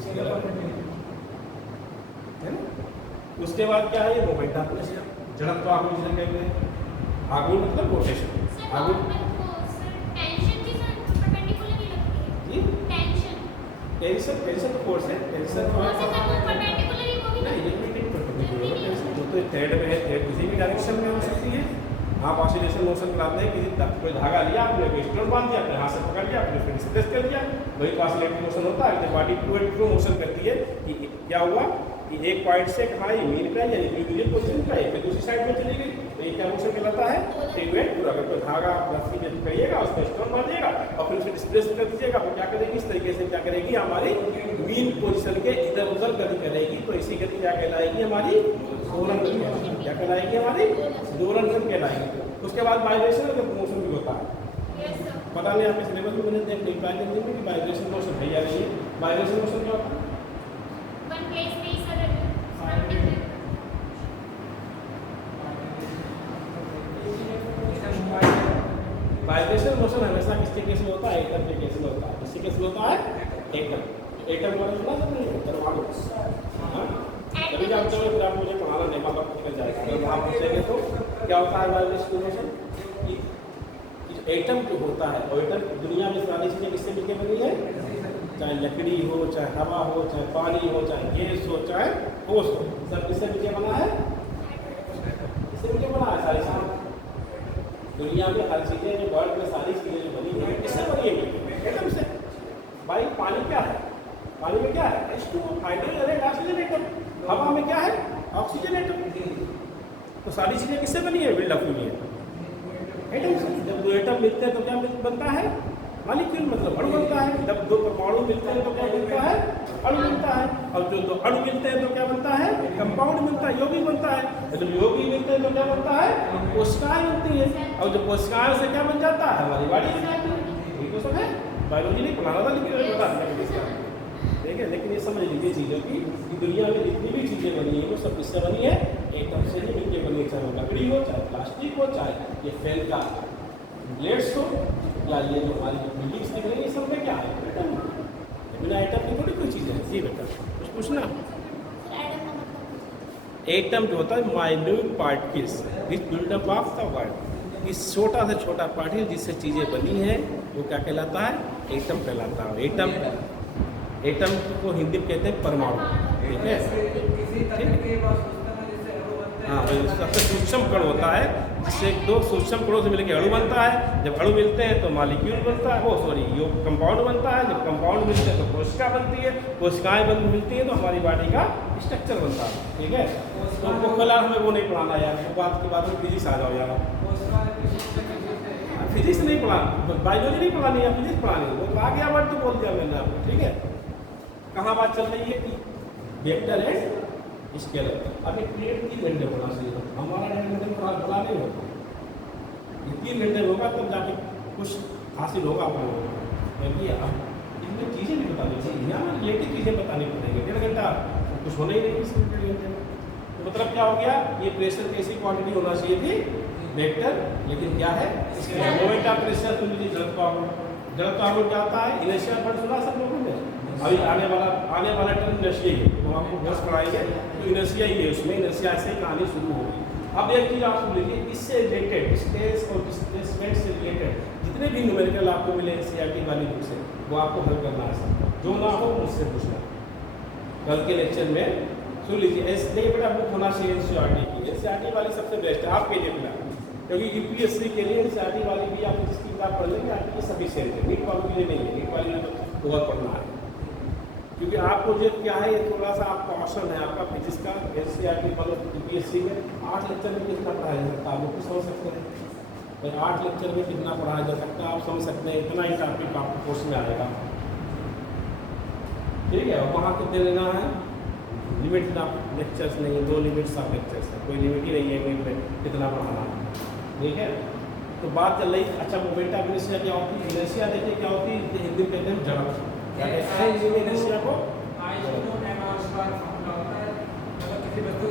स्केलर है ना। उसके बाद क्या है? ये मोमेंट ऑफ प्रेशर, जड़त्व आघूर्ण जिसे कहते हैं। आघूर्ण मतलब रोटेशन। आघूर्ण टेंशन की सर परपेंडिकुलर नहीं लगती है जी, टेंशन तो फोर्स है। टेंशन तो है परपेंडिकुलर ही वो भी नहीं, ये नहीं परपेंडिकुलर टेंशन तो थ्रेड में है, थ्रेड किसी भी डायरेक्शन में हो सकती है। आप ऑसिलेशन मोशन कराते हैं, किसी कोई धागा लिया आपने, कोई स्ट्रोक बांध दिया, अपने हाथ से पकड़ लिया, आपने फिर स्ट्रेस कर दिया, वही तो ऑसिलेटिंग मोशन होता है। जब body to and fro motion करती है कि क्या हुआ कि एक पॉइंट से कहाँ ये मील पे यानी इक्विलिब्रियम पोजीशन पे है, फिर दूसरी साइड में चली गई, तो ये क्या मोशन कहलाता है? टू एंड और अगर कोई धागा रस्सी में करिएगा उसमें स्टोन भर दिएगा और फिर उसे डिस्प्लेस कर दीजिएगा तो क्या करेगी, इस तरीके से क्या करेगी, हमारी मीन पोजीशन के इधर उधर गति करेगी। तो इसी गति क्या कहलाएगी, हमारी दोलन गति। क्या कहलाएगी, हमारी दोलन गति कहलाएगी। उसके बाद वाइब्रेशन और मोशन भी होता है। Yes, sir. पता नहीं आपके सिलेबस में मैंने देख नहीं पाया कि वाइब्रेशन मोशन है या नहीं है। वाइब्रेशन मोशन क्या होता है? One place पे surrounding है। वाइब्रेशन मोशन हमेशा किसके केस में होता है, एटम के केस में होता है। किसके केस में होता है, एटम। एटम वाला सुना सबने, परमाणु। हाँ, कभी जानते हो, फिर आप मुझे पढ़ाना नहीं, मालूम निकल जाएगा। अगर वहाँ पूछेंगे तो क्या होता है वाइब्रेशन मोशन? एटम जो होता है, और एटम दुनिया में सारी चीज़ें किससे मिलकर बनी है, चाहे लकड़ी हो, चाहे हवा हो, चाहे पानी हो, चाहे गैस हो, चाहे ठोस हो, सब किससे मिलकर बना है, किससे मिलकर बना है? सारी सामान दुनिया में हर चीज़ें जो वर्ल्ड में सारी चीज़ें जो बनी है किससे बनी है, एटम से। भाई पानी क्या है, पानी में क्या है, H2O, हाइड्रोजन है, ऑक्सीजन एटम। हवा में क्या है, ऑक्सीजन एटम। तो सारी चीज़ें किससे बनी है, बिल्डअप हुई है एटम से। जब दो एटम मिलते हैं तो क्या बनता है, मॉलिक्यूल, मतलब अणु बनता है। जब दो परमाणु मिलते हैं तो क्या बनता है, अणु बनता है। और जो दो अणु मिलते हैं तो क्या बनता है, कंपाउंड बनता है, यौगिक बनता है। जब यौगिक मिलते हैं तो क्या बनता है, कोशिकाएं बनती है। और जब कोशिकाओं से क्या बन जाता है, हमारी बॉडी बन जाती है। ये तो सब है, बायोलॉजी नहीं पढ़ाना था लेकिन बता दिया, ठीक है। लेकिन ये समझ लीजिए चीज़ों की कि दुनिया में जितनी भी चीज़ें बनी है वो सब किससे बनी है, एटम से ही मिलकर बनी है। चाहे लकड़ी हो, चाहे प्लास्टिक हो, चाहे ये फैन का ब्लेड्स हो, या ये जो हमारी बिल्डिंग्स दिख रही है, ये सब में क्या है, एटम। बिना एटम की थोड़ी कोई चीज़ है। जी बेटा कुछ पूछना। Sir, atom का मतलब एटम जो होता है minute particles which build up of the world. इस छोटा से छोटा पार्टिकल जिससे चीज़ें बनी है वो क्या कहलाता है, एटम कहलाता है। एटम को हिंदी में कहते हैं परमाणु, ठीक है। किसी तरह के बस सिस्टम में जैसे अणु बनते हैं। हाँ, वही सबसे सूक्ष्म कण होता है, जिससे दो सूक्ष्म कणों से मिलकर अणु बनता है। जब अणु मिलते हैं तो मॉलिक्यूल बनता है, वो सॉरी यो कंपाउंड बनता है। जब कंपाउंड मिलते हैं तो कोशिका बनती है, कोशिकाएं मिलती हैं तो हमारी बॉडी का स्ट्रक्चर बनता है, ठीक है। तो उनको फिलहाल हमें वो नहीं पढ़ाना यार, वो बात के बाद में फिजिक्स आ जाओ यार। फिजिक्स नहीं पढ़ाना, बायोलॉजी नहीं पढ़ानी है, फिजिक्स पढ़ानी है। वो आगे वर्ड तो बोल दिया मैंने आपको, ठीक है। कहाँ बात चल रही है कि वेक्टर एंड स्केलर। अब एक प्लेट 3 घंटे होना चाहिए, हमारा 1.5 घंटे में बड़ा नहीं होता। ये 3 घंटे होगा तब जाके कुछ हासिल होगा आप लोगों को, क्योंकि अब इसमें चीज़ें भी बतानी चाहिए, यहाँ रिलेटिव चीज़ें बतानी पड़ेंगी। 1.5 घंटा कुछ होना ही नहीं इस 1.5 घंटे में। तो मतलब क्या हो गया, ये प्रेशर की ऐसी क्वांटिटी होना चाहिए थी वेक्टर, लेकिन क्या है, मोमेंट ऑफ प्रेशर तो मुझे जड़त्व हार्मोन क्या होता है, इनर्शिया वर्ड सुना सब लोगों ने। अभी आने वाला टर्म इनर्शिया ही है, तो आपको बस पढ़ाएंगे तो इनर्शिया ही है, उसमें इनर्शिया से कहानी शुरू होगी। अब एक चीज़ आप सुन लीजिए, इससे रिलेटेड स्पेस और डिस्प्लेसमेंट से रिलेटेड जितने भी न्यूमेरिकल आपको मिले एनसीईआरटी वाली बुक से, वो आपको हल करना है। जो ना हो मुझसे पूछना। कल के लेक्चर में सुन लीजिए, नहीं बेटा बुक होना चाहिए एनसीईआरटी की। एनसीईआरटी वाली सबसे बेस्ट है आपके लिए बिना, क्योंकि यूपीएससी के लिए एनसीईआरटी वाली भी आप जिसकी किताब पढ़ लेंगे आपके सभी सेम है। नीट वालों के लिए नहीं है, नीट वाली में तो बहुत पढ़ना है, क्योंकि आपको जो क्या है ये थोड़ा सा आपका ऑप्शन है आपका फिजिक्स का। एनसीईआरटी वालों यूपीएससी में 8 लेक्चर में कितना पढ़ाया जा सकता है आप लोग समझ सकते हैं। तो 8 लेक्चर में कितना पढ़ाया जा सकता है आप समझ सकते हैं, इतना ही टॉपिक आपको कोर्स में आएगा, ठीक है। वहाँ कितने लेना है, लिमिट ऑफ लेक्चर्स नहीं, 2 लिमिट्स ऑफ लेक्चर्स है, कोई लिमिट ही नहीं है कोई कितना पढ़ाना है, ठीक है। तो बात चल रही, अच्छा मोमेंट ऑफ इनर्शिया क्या होती है, इनर्शिया देखिए क्या होती है, हिंदी में कहते हैं जड़त्व। क्या कहते हैं हिंदी में इनर्शिया को,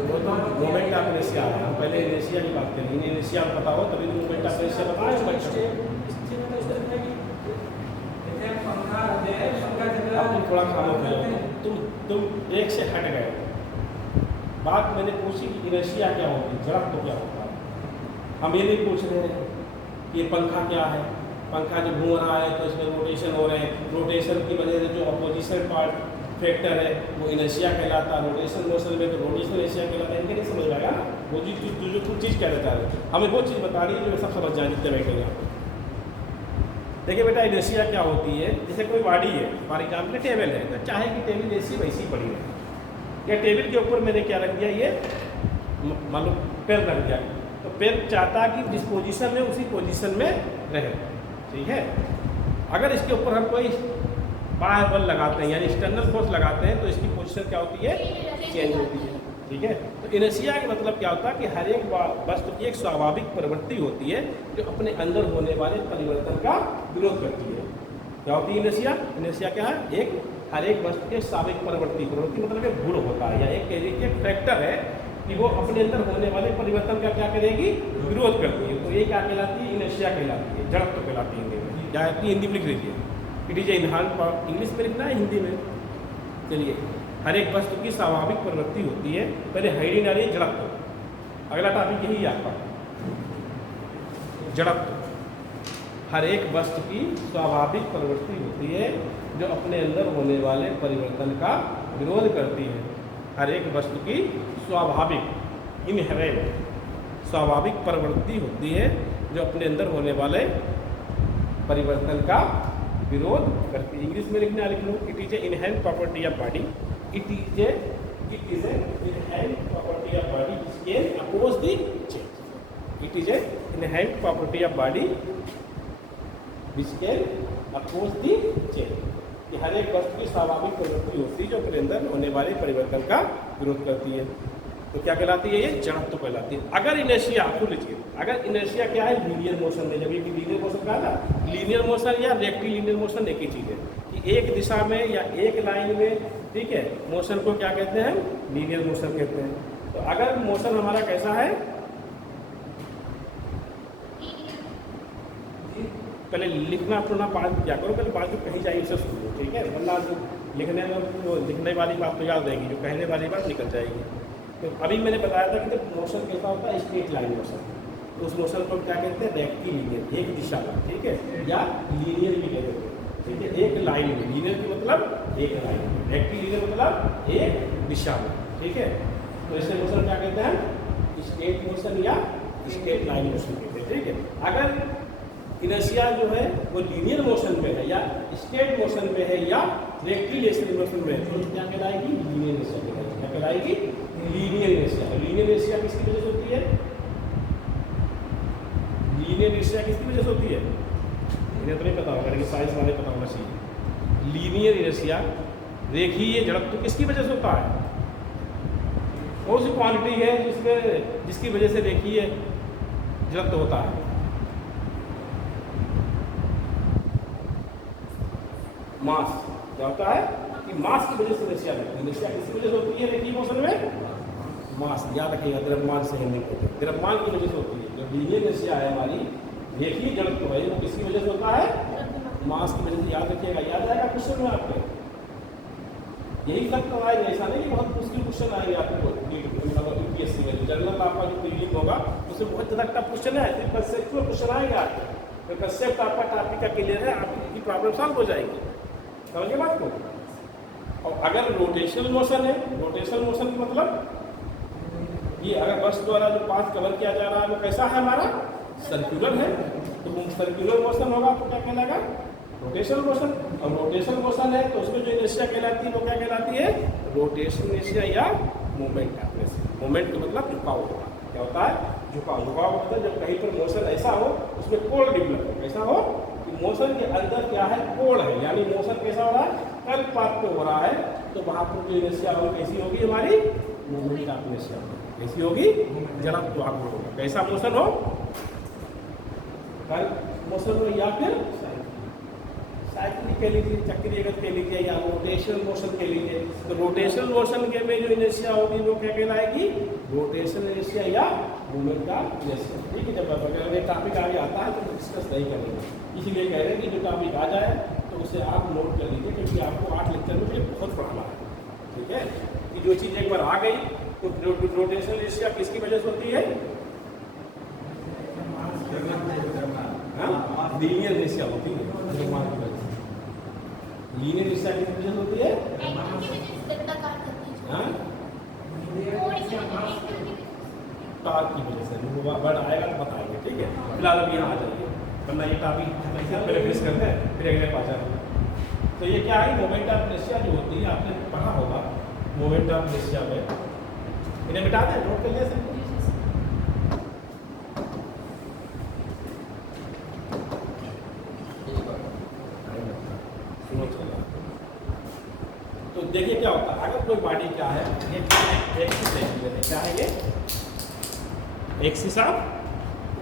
वो तो मोमेंट ऑफ इनर्शिया है। हम पहले इनर्शिया की बात करें, इनर्शिया पता हो तभी तो मोमेंट ऑफ इनर्शिया बताएं बच्चों को। अब तुम थोड़ा खामोश हो जाओ, तुम एक से हट गए। बात मैंने पूछी कि इनर्शिया क्या होती है, जड़त्व क्या होता है। हम ये नहीं पूछ रहे हैं कि ये पंखा क्या है, पंखा जो घूम रहा है तो इसमें रोटेशन हो रहे हैं, रोटेशन की वजह से जो अपोजिशन पार्ट फैक्टर है वो इनर्शिया कहलाता है। रोटेशन मोशन में तो रोटेशन इनर्शिया कहलाता है, इनके नहीं समझ में आएगा ना। वो जो कुछ चीज़ कह देता है हमें वो चीज़ बता रही है जो सब समझ जाए जितने बैठे यहाँ। देखिए बेटा इनर्शिया क्या होती है, जैसे कोई बॉडी है, फॉर एग्जाम्पल टेबल है, तो चाहे कि टेबल जैसी वैसी पड़ी है, या टेबल के ऊपर मैंने क्या रख दिया, ये मालूम पेन रख दिया, तो पेन चाहता है कि जिस पोजीशन में उसी पोजीशन में रहे, ठीक है। अगर इसके ऊपर हम कोई बाह्य बल लगाते हैं यानी एक्सटर्नल फोर्स लगाते हैं तो इसकी पोजीशन क्या होती है, चेंज होती है, ठीक है। तो इनर्शिया का मतलब क्या होता है कि हर एक वस्तु की एक स्वाभाविक प्रवृत्ति होती है जो अपने अंदर होने वाले परिवर्तन का विरोध करती है। क्या होती है इनर्शिया? इनर्शिया क्या है? एक हर एक वस्तु के स्वाभाविक प्रवृत्ति मतलब एक गुण होता है या एक फैक्टर है कि वो अपने अंदर होने वाले परिवर्तन का क्या करेगी, विरोध करती है। तो ये क्या कहलाती है? इनर्शिया कहलाती है, जड़त्व कहलाती है हिंदी में। क्या कहती है? हिंदी में लिख लीजिए, इट इज इनहैंस्ड, इंग्लिश में लिखना है हिंदी में। चलिए, हर एक वस्तु की स्वाभाविक प्रवृत्ति होती है। पहले हेडिंग आ रही है जड़त्व, अगला टॉपिक यही है आपका, जड़त्व। हर एक वस्तु की स्वाभाविक प्रवृत्ति होती है जो अपने अंदर होने वाले परिवर्तन का विरोध करती है। हर एक वस्तु की स्वाभाविक इनहेरेंट स्वाभाविक प्रवृत्ति होती है जो अपने अंदर होने वाले परिवर्तन का विरोध करती है। इंग्लिश में लिखना, लिख लो, it is a inherent property of body, it is a inherent property of body which can oppose the change. It is a inherent property of body which can oppose the change. कि हर एक वस्तु की स्वाभाविक प्रवृत्ति होती है जो अपने अंदर होने वाले परिवर्तन का विरोध करती है। तो क्या कहलाती है? ये जड़त्व कहलाती है। अगर इनर्शिया, आपको लीजिए, अगर इनर्शिया क्या है? लीनियर मोशन में, जब ये लीनियर मोशन कहा था, लीनियर मोशन या रेक्टिलिनियर मोशन एक ही चीज़ है कि एक दिशा में या एक लाइन में, ठीक है, मोशन को क्या कहते हैं? लीनियर मोशन कहते हैं। तो अगर मोशन हमारा कैसा है, पहले लिखना पढ़ना पाठ क्या करो, पहले बात जो कही जाएगी उसे सुनो, ठीक है, वरना जो लिखने में वो लिखने वाली बात तो याद रहेगी, जो कहने वाली बात निकल जाएगी। तो अभी मैंने बताया था कि जब मोशन कैसा होता है, स्ट्रेट लाइन मोशन, तो उस मोशन को क्या कहते हैं? रेक्टिलिनियर, एक दिशा में, ठीक है, या लीनियर भी कहते हैं, ठीक है, एक लाइन में। लीनियर की मतलब एक लाइन में, रेक्टिलिनियर मतलब एक दिशा में, ठीक है। तो इसे मोशन क्या कहते हैं? स्ट्रेट मोशन या स्ट्रेट लाइन मोशन कहते हैं, ठीक है। अगर इनर्शिया जो है वो लीनियर मोशन में है या स्ट्रेट मोशन में है या रेक्टिलिनियर मोशन में है, तो क्या कहलाएगी? लीनियर इनर्शिया कहलाएगी। क्या कहलाएगी? Linear inertia. लीनियर इनर्शिया किसकी वजह से होती है? लीनियर इनर्शिया किसकी वजह से होती है? इन्हें तो नहीं पता होगा, लेकिन साइंस वाले पता होना चाहिए। लीनियर इनर्शिया, रेखीय जड़त्व किसकी वजह से होता है? कौन सी क्वांटिटी है जिसकी वजह से रेखीय जड़त्व होता है? मास। क्या होता है कि मास की वजह से इनर्शिया होती है। इनर्शिया किसकी वजह से होती है रेखीय मोशन में? मास। याद रखिएगा, द्रव्यमान से हिंदी में द्रव्यमान की वजह से होती है। जो लीनियर इनर्शिया है हमारी, रेखीय जड़त्व है, वो किसकी वजह से होता है? मास की वजह से। याद रखिएगा, याद आएगा क्वेश्चन में आपके, यही सब तो आएगा। ऐसा नहीं कि बहुत मुश्किल क्वेश्चन आएंगे आपको यूपीएससी में। जनरल आपका जो प्रीलिम होगा उसमें बहुत ज़्यादा टफ क्वेश्चन है, सिर्फ कंसेप्चुअल क्वेश्चन आएगा आपको। तो कंसेप्ट आपका टॉपिक का क्लियर है, आपकी प्रॉब्लम सॉल्व हो जाएगी। समझिए बात को। और अगर रोटेशनल मोशन है, रोटेशनल मोशन का मतलब ये अगर बस द्वारा जो पाथ कवर किया जा रहा है वो कैसा है? हमारा सर्कुलर है। तो सर्कुलर मोशन होगा तो क्या कहलाएगा? Rotational motion. और रोटेशनल मोशन है तो उसमें जो इनर्शिया कहलाती है वो क्या कहलाती है? रोटेशनल इनर्शिया या मोमेंट ऑफ इनर्शिया। मोमेंट का मतलब झुकाव होगा। क्या होता है? झुकाव। झुकाव मतलब जब कहीं पर मोशन ऐसा हो उसमें कोण डेवलप हो। कैसा हो? मोशन के अंदर क्या है? कोण है, यानी मोशन कैसा हो रहा है? कर्व पाथ पे हो रहा है, तो वहाँ पर जो इनर्शिया होगी कैसी होगी? हमारी मोमेंट ऑफ इनर्शिया कैसी होगी? जड़त्वात्मक होगा। कैसा मोशन हो? कर्व मोशन हो या फिर साइकिल कह लीजिए, चक्रीय गति कह लीजिए, या रोटेशनल मोशन कह लीजिए। तो रोटेशनल मोशन के में जो इनर्शिया होगी वो क्या कहलाएगी? रोटेशनल इनर्शिया या मोमेंट ऑफ इनर्शिया। ठीक है, जब अगर ये टॉपिक आगे आता है तो डिस्कस नहीं करेंगे, इसलिए कह रहे हैं कि जो टॉपिक आ जाए तो उसे आप नोट कर लीजिए, क्योंकि आपको 8 लेक्चर में ये बहुत पढ़ाना है। ठीक है, कि जो चीज़ एक बार आ गई तो रोटेशनल इनर्शिया किसकी वजह से होती है? लीनियर इनर्शिया होती है। लीनियर इनर्शिया किसकी वजह से होती है? टॉर्क की वजह से। वो वर्ड आएगा तो बताएंगे, ठीक है। फिलहाल अब यहाँ आ जाइए, वरना ये टॉपिक पहले फिनिश करते हैं फिर अगले पास जाएंगे। तो ये क्या है? मोमेंट ऑफ इनर्शिया जो होती है, आपने पढ़ा होगा मोमेंट ऑफ इनर्शिया में। इन्हें मिटा दें, नोट कर लिया सब। देखिए क्या होता है, अगर कोई बॉडी क्या है, ये एक्सिस है, क्या है ये एक्सिस ऑफ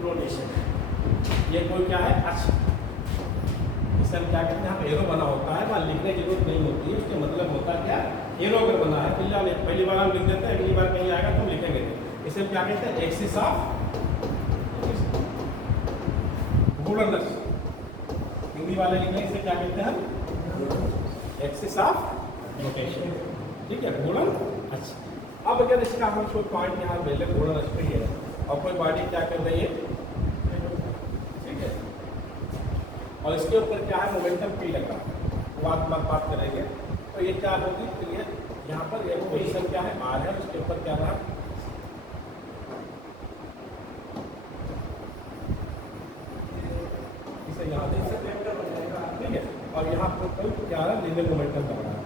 रोटेशन, ये कोई क्या है अक्ष, इसे हम क्या कहते हैं, यहाँ पे एरो बना होता है, वहाँ लिखने की जरूरत नहीं होती है, उसका मतलब होता है क्या, एरो अगर बना है, फिलहाल पहली बार हम लिख देते हैं, अगली बार कहीं आएगा तो लिखेंगे, इसे हम क्या कहते हैं एक्सिस ऑफ घूर्णन अक्ष, हिंदी वाले लिखने इसे क्या कहते हैं हम एक्सिस ऑफ रोटेशन, ठीक है, घूर्णन अक्ष। अब अगर इसका हम कोई पॉइंट यहाँ ले लें, घूर्णन अक्ष पे ही है और कोई बॉडी क्या कर रही है, ठीक है, और इसके ऊपर क्या है मोमेंटम पी लगा, बात करेंगे, तो ये क्या होगी, तो ये यहाँ पर ये पोजीशन क्या है आर है, उसके ऊपर क्या रहा, इसे यहाँ देख सकते हैं, ठीक है, और यहाँ पर कोई क्या रहा, लीनियर मोमेंटम लग रहा है,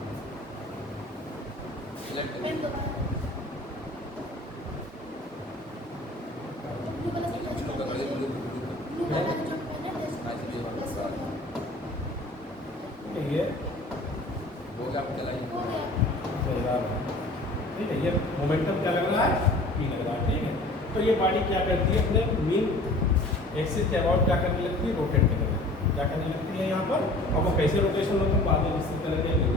ये वो क्या चलाइए ठीक है, ये मोमेंटम क्या लग रहा है, पी लग रहा है, ठीक है। तो ये बॉडी क्या करती है, अपने मीन एक्सिस के अबाउट क्या करने लगती है, रोटेट करने लगती है, क्या करने लगती है यहाँ पर, और वो कैसे रोटेशन होता है बाद में विस्तृत करेंगे।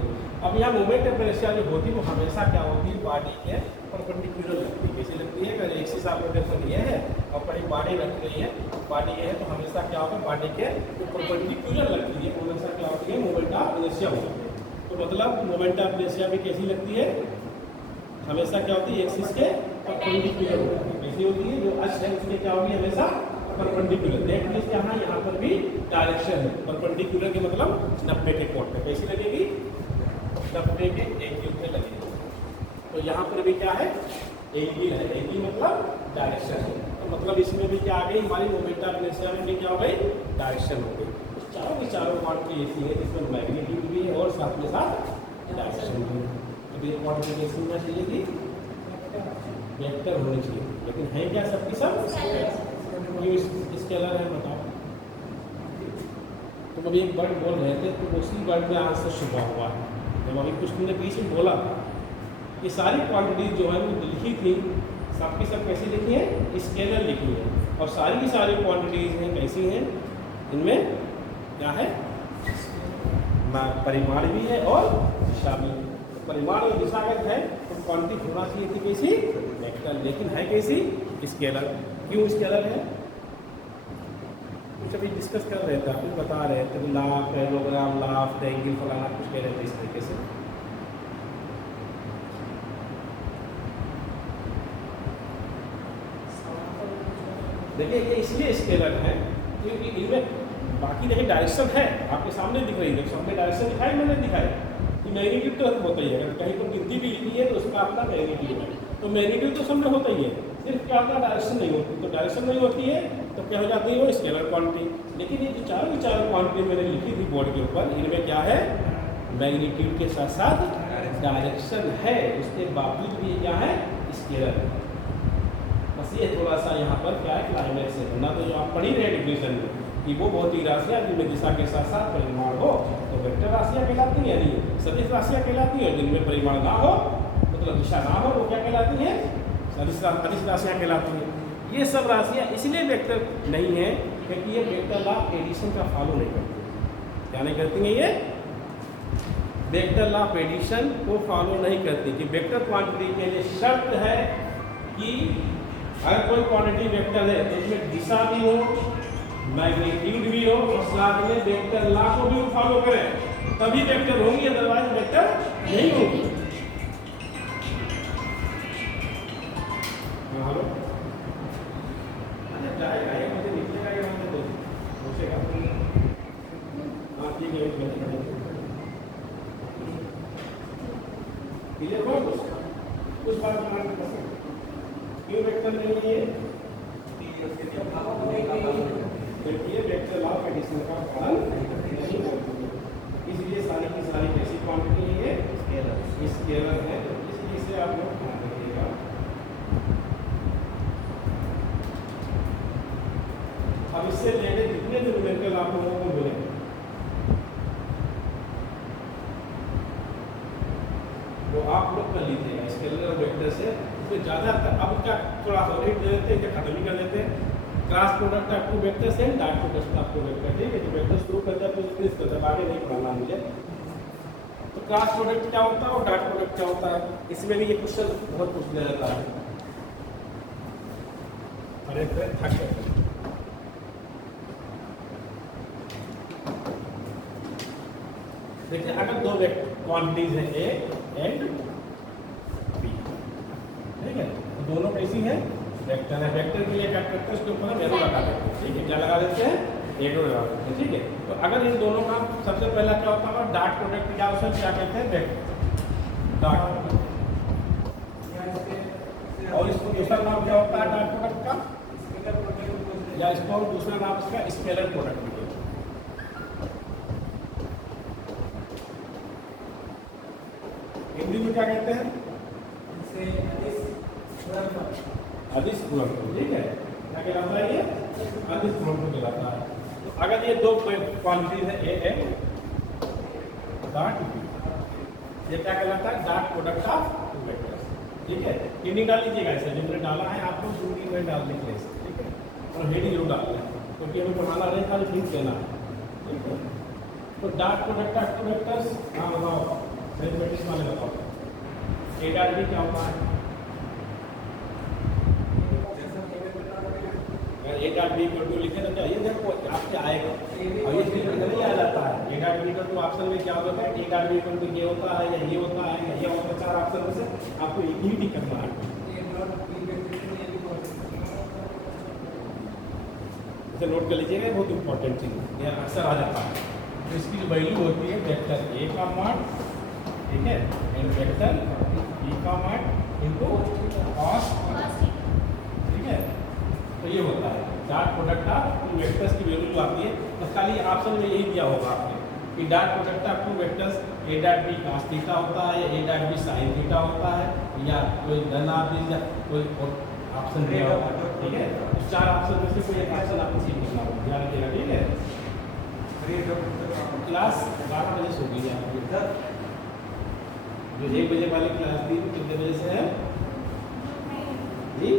अब यहाँ मोमेंट ऑफ इनर्शिया जो होती है वो हमेशा क्या होती है, बॉडी के परपेंडिकुलर लगती है, कैसे लगती है, अगर एक्सिस ऑफ रोटेशन ये है और कहीं बॉडी रख रही है, बॉडी ये है, तो हमेशा क्या होगा, बॉडी के परपेंडिकुलर लगती है, हमेशा क्या होती है, मोमेंट ऑफ इनर्शिया होती है। तो मतलब मोमेंट ऑफ इनर्शिया भी कैसी लगती है, हमेशा क्या होती है, एक्सिस के परपेंडिकुलर होती है, कैसी होती है, जो अक्ष है उसके क्या होगी, हमेशा परपेंडिकुलर। दैट मींस यहाँ पर भी डायरेक्शन है, परपेंडिकुलर के मतलब 90 के कोण पे कैसी लगेगी, 90 के एंगल पे लगेगी। तो यहाँ पर भी क्या है, एंगल है, एंगल मतलब डायरेक्शन है, तो मतलब इसमें भी क्या आ गई, हमारी मोमेंट ऑफ इनर्शिया में भी क्या हो गई, डायरेक्शन हो गई। चारों के चारों क्वांटिटी ऐसी है जिसमें मैग्नीट्यूड भी है और साथ में साथ डायरेक्शन भी है। अब ये क्वांटिटी कैसी होना चाहिए थी, वेक्टर होनी चाहिए, लेकिन है क्या सबकी सब ये स्केलर है, बताओ। तो कभी एक वर्ड बोल रहे थे तो उसी वर्ड में आंसर छुपा हुआ है, जब अभी कुछ तुमने बीच में बोला था, ये सारी क्वांटिटीज जो है वो लिखी थी, सबकी सब कैसी लिखी है, स्केलर लिखी है, और सारी की सारी क्वांटिटीज हैं कैसी हैं, इनमें क्या है, परिमाण भी है और दिशा भी है। तो परिमाण और दिशागत है तो क्वांटिटी होना चाहिए थी कैसी, वेक्टर, लेकिन है कैसी, स्केलर। क्यों स्केलर है, कुछ अभी डिस्कस कर रहे थे, कुछ बता रहे थे, लाफ, पैराग्राम, लाफ, एंगल, फलाना कुछ कह रहे थे इस तरीके से। देखिए ये इसलिए स्केलर है क्योंकि इनमें बाकी नहीं डायरेक्शन है, आपके सामने दिख रही है, सामने डायरेक्शन दिखाई, मैंने दिखाया कि मैग्नीट्यूड तो होता ही है, अगर कहीं पर गिनती भी लिखी है तो उसका अपना मैग्नीट्यूड है, तो मैग्नीट्यूड तो सामने होता ही है, सिर्फ क्या होता है, डायरेक्शन नहीं होती, तो डायरेक्शन नहीं होती है तो क्या हो जाती है, वो स्केलर क्वांटिटी। लेकिन ये जो चारों की चारों क्वांटिटी मैंने लिखी थी बोर्ड के ऊपर, इनमें क्या है, मैग्नीट्यूड के साथ साथ डायरेक्शन है, उसके बावजूद भी क्या है, स्केलर है। बस ये थोड़ा सा यहाँ पर क्या है, क्लाइमेक्स है, ना तो जो आप पढ़ी रहे डिफिनेशन में कि वो भौतिक राशियाँ जिनमें दिशा के साथ साथ परिमाण हो तो वेक्टर राशियाँ कहलाती हैं, यानी सदिश राशियाँ कहलाती हैं, जिनमें परिमाण ना हो मतलब दिशा ना हो वो क्या कहलाती हैं, सदिश राशियाँ कहलाती हैं। ये सब राशियाँ इसलिए वेक्टर नहीं है क्योंकि ये वेक्टर लॉ एडिशन का फॉलो नहीं करती। क्या नहीं करती हैं, ये वेक्टर लॉ एडिशन को फॉलो नहीं करती कि वेक्टर क्वांटिटी के लिए शर्त है कि अगर कोई क्वांटिटी वेक्टर है तो उसमें दिशा भी हो, मैग्नीट्यूड भी हो और साथ में वेक्टर लॉ को भी फॉलो करें, तभी वेक्टर होंगी, अदरवाइज वेक्टर नहीं होगी। हेलो, अच्छा जाएगा ये, मुझे निकलेगा ये, मुझे तो पूछेगा, हाँ ठीक है, एक मिनट क्लियर हो, कुछ बात हमारे पसंद क्यों वेक्टर नहीं है, क्योंकि ये वेक्टर लॉ एडिशन का पालन नहीं करती है, इसलिए सारी की सारी कैसी क्वांटिटी है, ये स्केलर है, इसलिए इसे आप लोग ध्यान रखिएगा। अब इससे रिलेटेड जितने भी न्यूमेरिकल आप लोगों को मिले लोग कर लीजिएगा स्केलर और वेक्टर से, इसमें ज़्यादा अब क्या थोड़ा सा रेट दे देते हैं, क्या खत्म ही कर देते हैं। Cross product of two vectors and dot product of two vector, ठीक है। जो वेक्टर शुरू करते हैं तो इंक्रीज करते हैं, आगे नहीं पढ़ाना मुझे। तो क्रॉस प्रोडक्ट क्या होता है और डॉट प्रोडक्ट क्या होता है, इसमें भी ये क्वेश्चन बहुत पूछ लिया जाता है। अरे थक गए। देखिए अगर दो क्वांटिटीज है ए एंड बी, ठीक है, तो दोनों कैसी है वेक्टर है। वेक्टर के लिए क्या करते हैं, उसके ऊपर हम एरो लगा देते हैं, ठीक है। क्या लगा देते हैं, एरो लगा देते हैं, ठीक है। तो अगर इन दोनों का सबसे पहला क्या होता है, डॉट प्रोडक्ट क्या उसमें क्या कहते हैं, वेक्टर डॉट प्रोडक्ट। और इसको दूसरा नाम क्या होता है डॉट प्रोडक्ट का, या इसको और दूसरा नाम इसका स्केलर प्रोडक्ट भी है। हिंदी में क्या कहते हैं, अदिश गुणनफल, ठीक है। क्या कहलाता है ये, अदिश गुणनफल कहलाता है। तो अगर ये दो क्वांटिटीज है ए एंड डॉट बी, ये क्या कहलाता है, dot product of two vectors, ठीक है। हेडिंग डाल लीजिएगा ऐसे, जो मैंने डाला है आप लोग हेडिंग में डाल दीजिए ऐसे, ठीक है। और हेडिंग जरूर डाल लें क्योंकि हमें पढ़ाना नहीं था, लिख देना है, ठीक है। तो dot product of two vectors, हाँ बताओ मैथमेटिक्स वाले बताओ, ए डॉट बी क्या होता है। अगर ए डॉट बी को लिखे तो क्या ये देखो आपके आएगा, और ये चीज नहीं आ जाता है। ए डॉट बी का तो ऑप्शन में क्या होता है, ए डॉट बी को ये होता है या ये होता है या ये होता है, चार ऑप्शन में से आपको एक ही टिक करना है। इसे नोट कर लीजिएगा, बहुत इंपॉर्टेंट चीज है, ये अक्सर आ जाता है। तो इसकी जो वैल्यू होती है वेक्टर ए का मान, ठीक है, एंड वेक्टर बी का मान इनटू कॉस, ठीक है। तो ये होता है dot product of two vectors की वैल्यू जो आती है, तो खाली ऑप्शन में यही दिया होगा आपने कि dot product of two vectors A dot B cos theta होता है, A dot B sin theta होता है, या कोई नन ऑफ दिस, या कोई ऑप्शन दिया होगा, ठीक है। तो चार ऑप्शन में से कोई एक ऑप्शन आपको चेंज करना होगा, ध्यान रखिएगा, ठीक है। क्लास 12 बजे से होगी आपकी, जो 1 बजे वाली क्लास थी कितने बजे से है जी,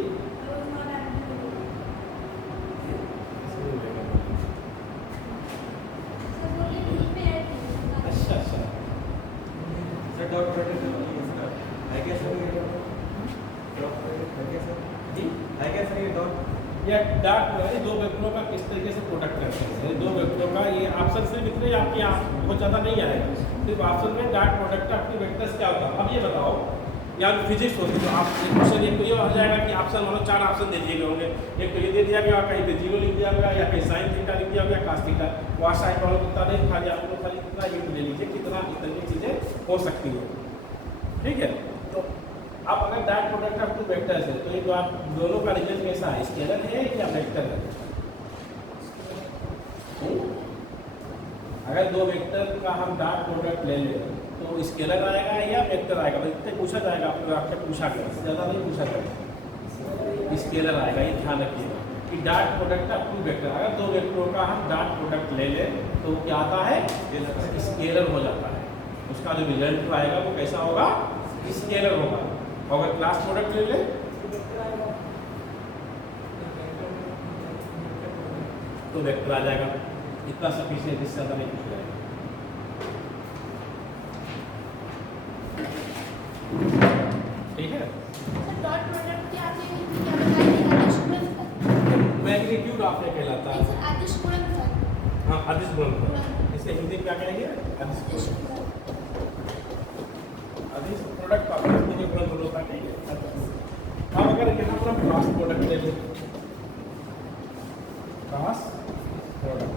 अच्छा अच्छा, या डॉट दो वेक्टरों का किस तरीके से प्रोडक्ट करते हैं, दो वेक्टरों का ये ऑप्शन सिर्फ इतने आपके यहाँ बहुत ज़्यादा नहीं आएगा, सिर्फ ऑप्शन में dot product of two vectors क्या होता है। अब ये बताओ, या फिजिक्स होती तो आप क्वेश्चन एक तो ये हो जाएगा कि ऑप्शन मतलब चार ऑप्शन दे दिए गए होंगे, एक तो ये दे दिया गया, कहीं पे 0 लिख दिया गया, या कहीं साइन थीटा लिख दिया गया, cos थीटा। वहाँ साइन वालों कितना नहीं, खाली आप लोग खाली कितना ये ले लीजिए, कितना इस तरह की चीज़ें हो सकती है, ठीक है। तो अब अगर dot product of two vectors है, तो ये जो आप दोनों का रिजल्ट कैसा है, स्केलर है या वेक्टर है। अगर दो वेक्टर का हम डॉट प्रोडक्ट ले लें तो स्केलर आएगा या वेक्टर आएगा, बस इतने पूछा जाएगा आपको, आपसे पूछा गया, इससे ज़्यादा नहीं पूछा जाएगा, स्केलर आएगा। ये ध्यान रखिएगा कि dot product of two vector, अगर दो वेक्टरों का हम डॉट प्रोडक्ट ले लें तो वो क्या आता है, स्केलर हो जाता है। उसका जो रिजल्ट आएगा वो कैसा होगा, स्केलर होगा। और अगर क्लास प्रोडक्ट ले लें तो वेक्टर आ जाएगा, इतना सफिशिएंट, इससे ज़्यादा नहीं पूछ जाएगा, ठीक है। डॉट प्रोडक्ट क्या बताइए, मैग्नीट्यूड आपने कहलाता है, अदिश गुणनफल। हाँ अदिश गुणनफल, इसे हिंदी में क्या कहेंगे, अदिश अदिश प्रोडक्ट आपने हिंदी में गुणनफल होता है, ठीक है। अब अगर यहाँ पर हम क्रॉस प्रोडक्ट ले लें, क्रॉस प्रोडक्ट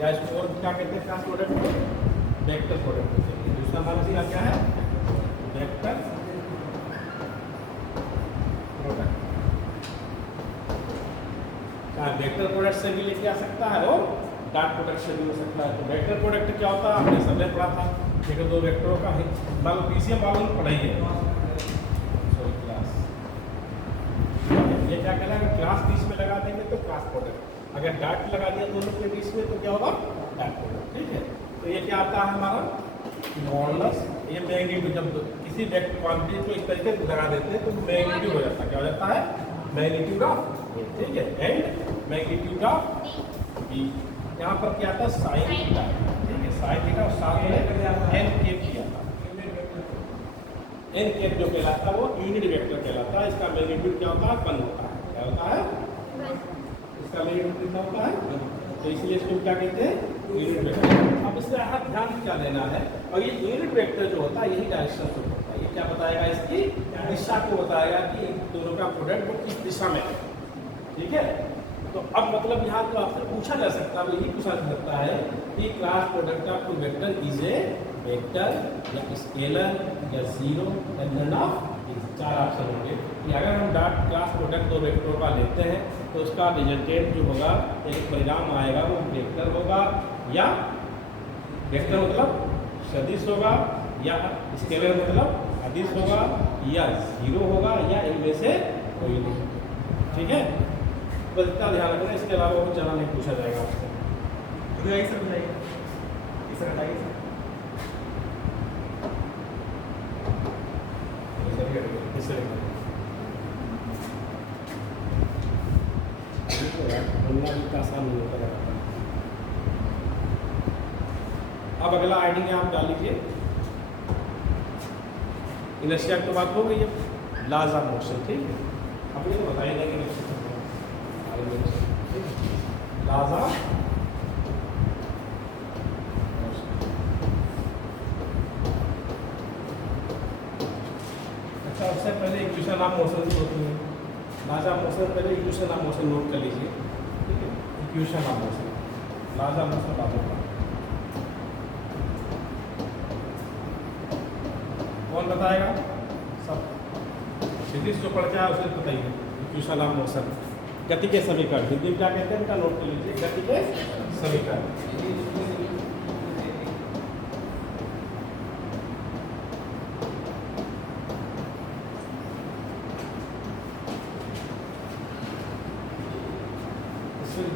या इसको और क्या कहते हैं, क्रॉस प्रोडक्ट को वेक्टर प्रोडक्ट, दूसरा नाम इसका क्या है, वेक्टर प्रोडक्ट। वेक्टर प्रोडक्ट से भी लेके आ सकता है और डॉट प्रोडक्ट से भी हो सकता है। तो वेक्टर प्रोडक्ट क्या होता है, आपने सबने पढ़ा था, देखो दो वेक्टरों का मान लो पीसीएम वालों ने पढ़ाई है, सॉरी क्लास, ये क्या कहना है, क्लास बीच में लगा देंगे तो क्लास प्रोडक्ट, अगर डॉट लगा दिया दोनों के बीच में तो क्या होगा, डॉट प्रोडक्ट, ठीक है। तो ये क्या आता है हमारा मॉडुलस, ये मैग्नीट्यूड, जब किसी क्वांटिटी को इस तरीके से लगा देते हैं तो मैग्नीट्यूड हो जाता है, क्या हो जाता है? मैग्नीट्यूड ऑफ, ठीक है, एंड मैग्नीट्यूड ऑफ बी। यहाँ पर क्या आता है? साइन थीटा, ठीक है, साइन थीटा, और साथ में एन केप किया था। एन केप जो कहलाता है वो यूनिट वेक्टर कहलाता है। इसका मैग्नीट्यूड क्या होता है? 1 होता है। क्या होता है? इसका मैग्नीट्यूड कितना होता है? तो इसलिए इसको क्या कहते हैं? Unit vector. अब इससे यहाँ ध्यान क्या देना है, और ये यूनिट वेक्टर जो होता है यही डायरेक्शन से होता है। ये क्या बताएगा? इसकी दिशा को बताएगा कि इन दोनों का प्रोडक्ट वो किस दिशा में है, ठीक है। तो अब मतलब यहाँ तो आपसे पूछा जा सकता है, यही पूछा जा सकता है कि cross product of two vector is a vector या स्केलर या जीरो या नन ऑफ। 4 ऑप्शन होंगे कि अगर हम डॉट क्लास प्रोडक्ट दो वेक्टरों का लेते हैं तो उसका रिजल्टेंट जो होगा, एक परिणाम आएगा, वो वेक्टर होगा, या वेक्टर मतलब सदिश होगा, या स्केलर मतलब अदिश होगा, या जीरो होगा, या इनमें से कोई नहीं, ठीक है। बस इतना ध्यान रखना, इसके अलावा कुछ ज़्यादा नहीं पूछा जाएगा आपसे। आसान नहीं होता है। अब अगला आईडी आप डाल लीजिए। इनर्शिया की तो बात हो गई है, लॉज ऑफ मोशन, ठीक है। अब ये तो बताइएगा कि लॉज ऑफ अच्छा, उससे पहले इक्वेशन ऑफ मोशन की होती है। लॉज ऑफ मोशन पहले इक्वेशन ऑफ मोशन नोट कर लीजिए, ठीक है। Equation of motion, laws of motion बात होगा। कौन बताएगा? सब फिजिक्स जो पढ़ के आया उसे बताइए। इक्वेशन ऑफ मोशन, गति के समीकरण, हिंदी में क्या कहते हैं इनका नोट कर लीजिए, गति के समीकरण।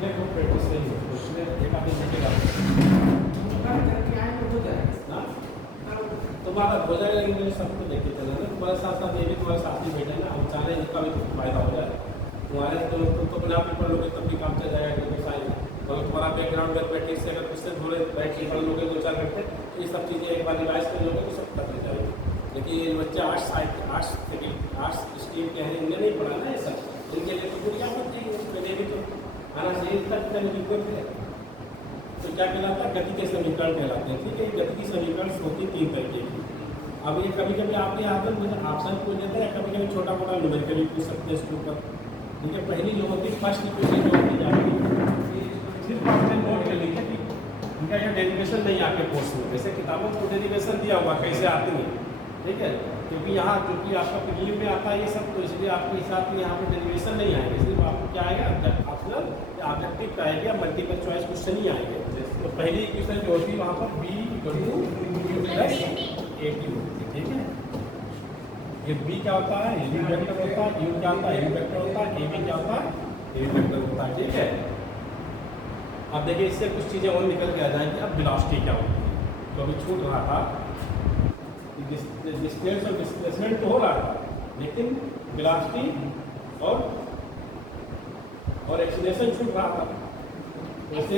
देखो प्रैक्टिस नहीं है, उसमें एक आदमी देखेगा ना, तुम्हारा हो जाएगा। लेकिन मुझे सबको देखे चलना ना, तुम्हारे साथ साथ ये भी तुम्हारे साथ ही बैठे ना, हम चाह रहे हैं इनका भी फायदा हो जाए। तुम्हारे तो अपने आप ही पढ़ लोगे तब भी काम चल जाएगा, क्योंकि साइंस अगर तुम्हारा बैकग्राउंड मैथमेटिक्स से अगर उससे थोड़े बैठ के पढ़ लोगे 2-4 घंटे, तो ये सब चीज़ें एक बार रिवाइज कर लोगे तो सब पता चल जाएगी। लेकिन ये बच्चे आर्ट्स स्ट्रीम के हैं, इन्हें नहीं पढ़ा ना ये सब, इनके लिए तो दुनिया मत चाहिए, उसमें भी तो आना चाहिए तक दिक्कत है। तो क्या कहलाता है? गति के समीकरण कहलाते हैं, ठीक है। गति की समीकरण होती 3 तरीके की। अब ये कभी कभी आपके यहाँ पर मुझे ऑप्शन पूछ देते हैं, कभी कभी छोटा मोटा न्यूमेरिकल भी पूछ सकते हैं इसके ऊपर, ठीक है। पहली जो होती है फर्स्ट इक्वेशन जो होती जाएगी, सिर्फ आपने नोट कर लीजिए कि इनका यह डेरिवेशन नहीं आपके कोर्स में, जैसे किताबों को डेरिवेशन दिया हुआ कैसे आती है, ठीक है। क्योंकि यहाँ क्योंकि आपका प्रीलिम में आता है ये सब, तो इसलिए आपके हिसाब से यहाँ पर डेरिवेशन नहीं आएंगे, सिर्फ आपको क्या आएगा? ऑप्शनल या ऑब्जेक्टिव आएगा, मल्टीपल चॉइस क्वेश्चन ही आएंगे। तो पहली इक्वेशन जो होती है वहाँ पर b + AT होती है, ठीक है। ये b क्या होता है? यूनिट वेक्टर होता है। u क्या होता है? यूनिट वेक्टर होता है। ab क्या होता है? यूनिट वेक्टर होता है, ठीक है। अब देखिए इससे कुछ चीज़ें और निकल के आ जाएंगी। अब वेलोसिटी क्या होती है, तो अभी छूट रहा था, डिस्टेंस और डिस्प्लेसमेंट तो हो रहा था, लेकिन वेलोसिटी और एक्सीलरेशन छूट रहा था। वैसे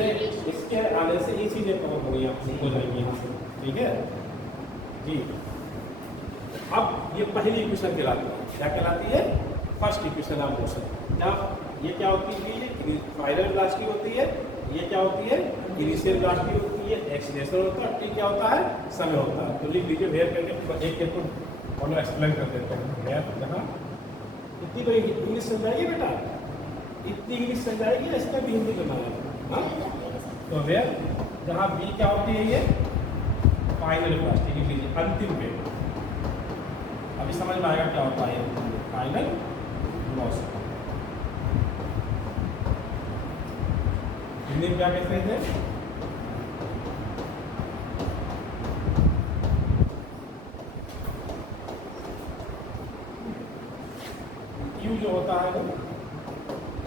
इसके आने से ये चीज़ें कवर हो गई, हो जाएंगी यहाँ से, ठीक है जी। अब ये पहली इक्वेशन कहलाती है, क्या कहलाती है? First equation of motion. जब ये क्या होती है? ये फाइनल वेलोसिटी होती है। ये क्या होती है? इनिशियल वेलोसिटी होती है। एक्सीलरेशन होता है। टी क्या होता है? समय होता है। तो लिख लीजिए वेयर करके, एक तो और एक्सप्लेन कर देते हैं। वेयर जहाँ इतनी तो इंग्लिश समझ जाएगी बेटा, इतनी इंग्लिश समझ जाएगी, इसका भी हिंदी बनाना है। हाँ, तो वेयर जहाँ बी क्या होती है? ये फाइनल वेलोसिटी, लिख लीजिए अंतिम वेग। अभी समझ में आएगा क्या होता है फाइनल वेलोसिटी। हिंदी में क्या कहते हैं? यू जो होता है वो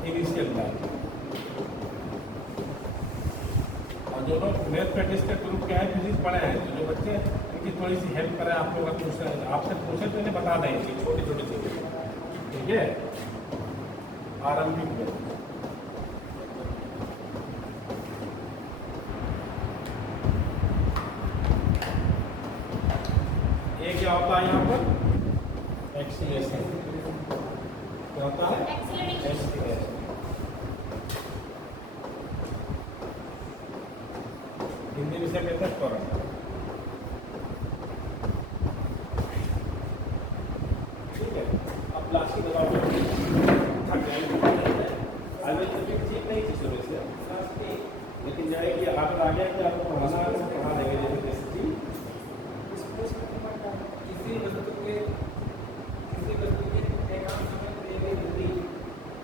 इनिशियल वेलोसिटी। और जो लोग मैथ प्रैक्टिस के ग्रुप के हैं, फिजिक्स पढ़े हैं, तो जो बच्चे इनकी थोड़ी सी हेल्प करें आप लोग, आपसे पूछे तो इन्हें बता देंगे छोटी छोटी चीज़ें, ठीक है। आरंभिक में ये क्या होता है यहाँ पर? एक्सीलरेशन। क्या होता है? एक्सीलरेशन। हिंदी में से कहते हैं त्वरण। ठीक है, अब प्लास्टिक दबाव ठीक नहीं थी शुरू से, लेकिन जो है कि आप आ गया कि आपको पढ़ाना है तो पढ़ा देंगे जैसे चीज। किसी वस्तु के एकांक समय दी गई दूरी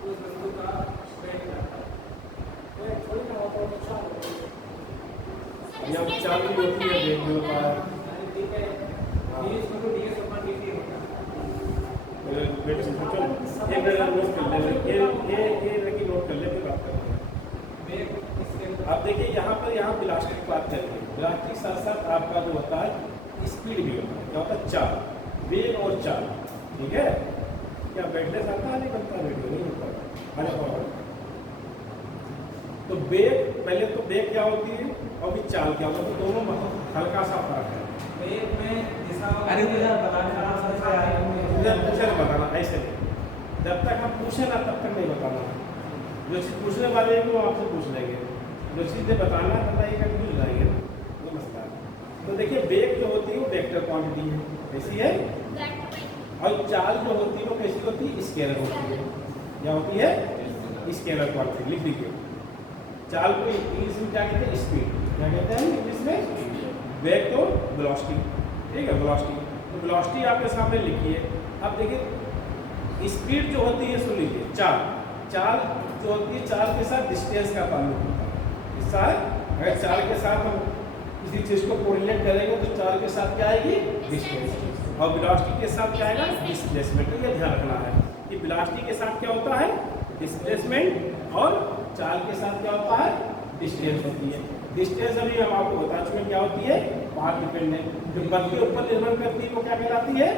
उस वस्तु का वेग करता है। वह थोड़ी ना होता है, चाल होती है। यहाँ चाल भी होती है, वेग भी होता है। ठीक है, ds को ds अपॉन dt होता है। बेटे से पूछो, एक मिनट नोट कर ले, ये लेकिन नोट कर ले, फिर बात करेंगे। वेग इसके आप देखिए यहाँ पर, यहाँ वेलोसिटी की बात करेंगे। वेलोसिटी साथ साथ आपका जो होता है स्पीड भी होता है। क्या होता है? चाल, वेग और चाल, ठीक है। क्या वेटलेस आता है? नहीं बनता, वीडियो नहीं होता है। तो वेग, पहले तो वेग क्या होती है और भी चाल क्या होता है, तो दोनों में हल्का सा फर्क है। वेग में दिशा अरे मुझे बताना बताना ऐसे नहीं, जब तक हम पूछे ना तब तक नहीं बताना। जो चीज़ पूछने वाले हैं वो आपसे पूछ लेंगे, जो चीज़ें बताना बताइएगा, भूल जाएंगे ना, वो मसला है। तो देखिए वेग जो होती है वो वेक्टर क्वांटिटी है, कैसी है? और चाल जो होती है वो कैसी होती है? स्केलर होती है। क्या होती है? Scalar quantity. लिख लीजिए, चाल को इंग्लिश में क्या कहते हैं? स्पीड। क्या कहते हैं इंग्लिश में? वेग तो वेलोसिटी, ठीक है, वेलोसिटी। तो वेलोसिटी आपके सामने लिखिए। अब देखिए स्पीड जो होती है, सुन लीजिए, चाल जो होती है, चाल के साथ डिस्टेंस का ताल्लुक होता है। इस साथ अगर चाल के साथ हम किसी चीज़ को कोरिलेट करेंगे तो चाल के साथ क्या आएगी? डिस्टेंस। और वेलोसिटी के साथ क्या आएगा? डिस्प्लेसमेंट। तो ये ध्यान रखना है कि वेलोसिटी के साथ क्या होता है? डिस्प्लेसमेंट। और चाल के साथ क्या होता है? डिस्टेंस होती है। डिस्टेंस अभी हम आपको बता चुके क्या होती है? Path dependent. जो पथ के ऊपर निर्भर करती है वो क्या कहलाती है?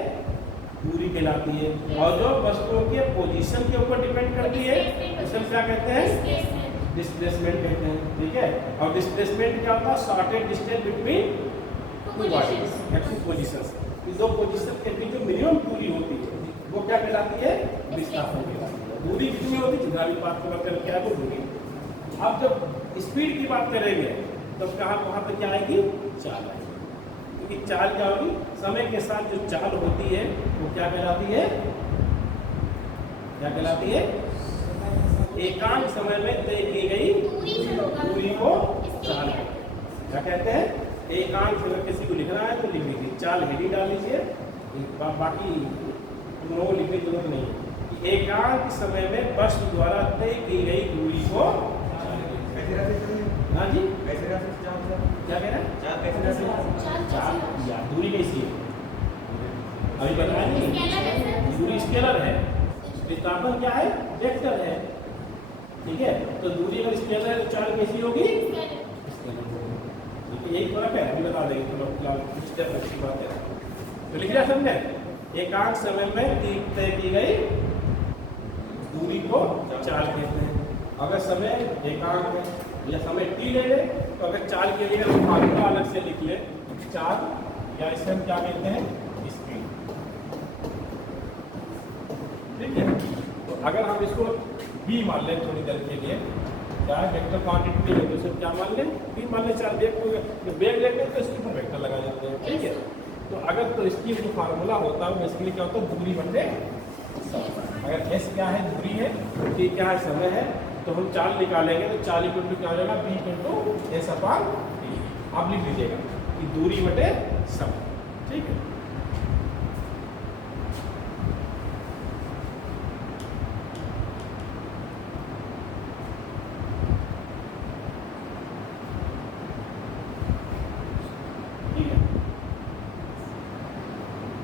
दूरी कहलाती है। और जो वस्तुओं के पोजीशन के ऊपर डिपेंड करती है उसे क्या कहते हैं? डिस्प्लेसमेंट कहते हैं, ठीक है। और डिस्प्लेसमेंट क्या होता है? Shortage distance between two bodies या टू पोजीशंस। इस दो पोजीशन के बीच जो मिनिमम दूरी होती है वो क्या कहलाती है? विस्थापन कहलाती है। दूरी कितनी होती है? जितना भी बात कर क्या है वो दूरी। अब जब स्पीड की बात करेंगे तो कहाँ वहाँ पर क्या आएगी? चाल आएगी। क्योंकि चाल क्या होगी? समय के साथ जो चाल होती है वो क्या कहलाती है? क्या कहलाती है? एकांक समय में तय की गई दूरी को चाल कहते हैं। क्या कहते हैं? एकांक समय, किसी को लिखना है तो लिख लीजिए, चाल हेडी डाल लीजिए, बाकी दोनों को लिखने की जरूरत नहीं है। एकांक समय में वस्तु द्वारा तय की गई दूरी को ना जी क्या कह रहे हैं? चाल या दूरी कैसी है अभी बताया नहीं। दूरी स्केलर है, विस्थापन क्या है? वेक्टर है, ठीक है। तो दूरी अगर स्केलर है तो चाल कैसी होगी? यही फर्क है, अभी बता देंगे। तो कुछ देर अच्छी बात है, तो लिख लिया सबने? एकांक समय में तय की गई दूरी को चाल कहते हैं। अगर समय एकांक है या समय टी ले ले तो अगर चाल के लिए फार्मूला अलग से लिख ले, चाल या इसे हम क्या कहते हैं? स्पीड, ठीक है। तो अगर हम इसको बी मान लें थोड़ी देर के लिए, क्या है? वेक्टर क्वांटिटी है तो इसे क्या मान लें? बी मान लें। चाल वेग को वेग लेते तो इसके ऊपर वेक्टर लगा जाते हैं, ठीक है। तो अगर तो इसकी जो फार्मूला होता है बेसिकली क्या होता है? दूरी बटे समय। अगर एस क्या है? दूरी है, टी क्या है? समय है। तो हम चाल निकालेंगे तो चाल इक्वल टू क्या हो जाएगा? V equal to S upon T. आप लिख लीजिएगा कि दूरी बटे समय, ठीक है। ठीक है।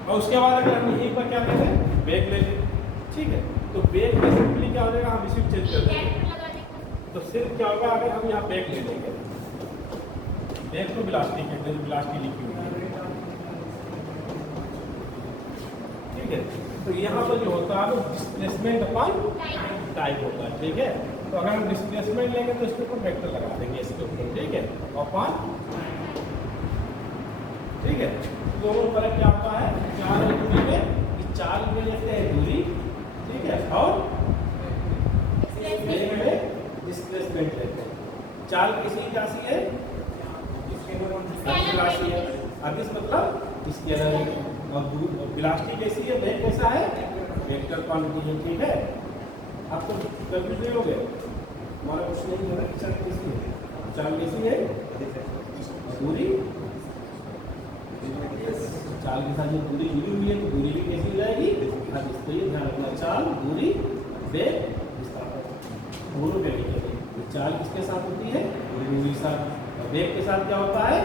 और उसके बाद अगर हम यहीं पर क्या कहते हैं? वेग ले लें, ठीक है। तो वेग में सिंपली क्या हो जाएगा? हम इसी चेंज कर देंगे। तो सिर्फ क्या होगा? अगर हम यहाँ वेग ले लेंगे, वेग तो वेलोसिटी कहते हैं, वेलोसिटी लिखी हुई है, ठीक है। तो यहाँ पर जो होता है डिस्प्लेसमेंट अपॉन टाइम होता है, ठीक है। तो अगर हम डिस्प्लेसमेंट लेंगे तो इसके ऊपर वेक्टर लगा देंगे इसके ऊपर, ठीक है, अपॉन, ठीक है। दोनों फर्क क्या होता है, चाल और दूरी में, चाल में लेते हैं दूरी, ठीक है, और वेग में डिस्प्लेसमेंट लेते हैं। चाल किसी राशि है, अदिश राशि है, अदिश मतलब स्केलर है, और वेलोसिटी कैसी है, वेग कैसा है, वेक्टर क्वांटिटी है, ठीक है। आपको कंफ्यूज नहीं हो गए, हमारा क्वेश्चन नहीं है चाल कैसी है, चाल कैसी है, दूरी, चाल के साथ जो दूरी जुड़ी हुई है तो दूरी भी कैसी हो जाएगी, अदिश। तो ये ध्यान रखना, चाल, दूरी, वेग, विस्थापन दोनों के लिए। चाल किसके साथ होती है, दूरी के साथ, और वेग के साथ क्या होता है,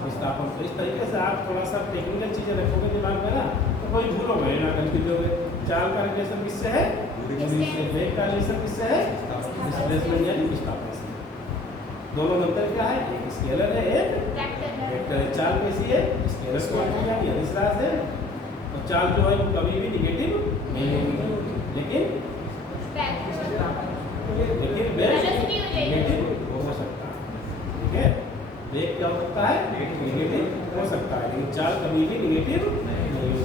विस्थापन। तो इस तरीके से आप थोड़ा सा टेक्निकल चीजें रखोगे दिमाग में ना, तो कोई भूलोगे ना, कंफ्यूज होगे। चाल का रिलेशन किससे है, दूरी से, वेग का रिलेशन किससे है, डिस्प्लेसमेंट यानी विस्थापन से। दोनों में अंतर क्या है, एक स्केलर है, एक वेक्टर है। चाल कैसी है, स्केलर क्वांटिटी है, अदिश राशि है, और चाल जो है वो कभी भी निगेटिव नहीं होगी, लेकिन वेग निगेटिव हो सकता है, ठीक है। वेग क्या हो सकता है, निगेटिव हो सकता है, लेकिन चाल कभी भी निगेटिव नहीं होगी।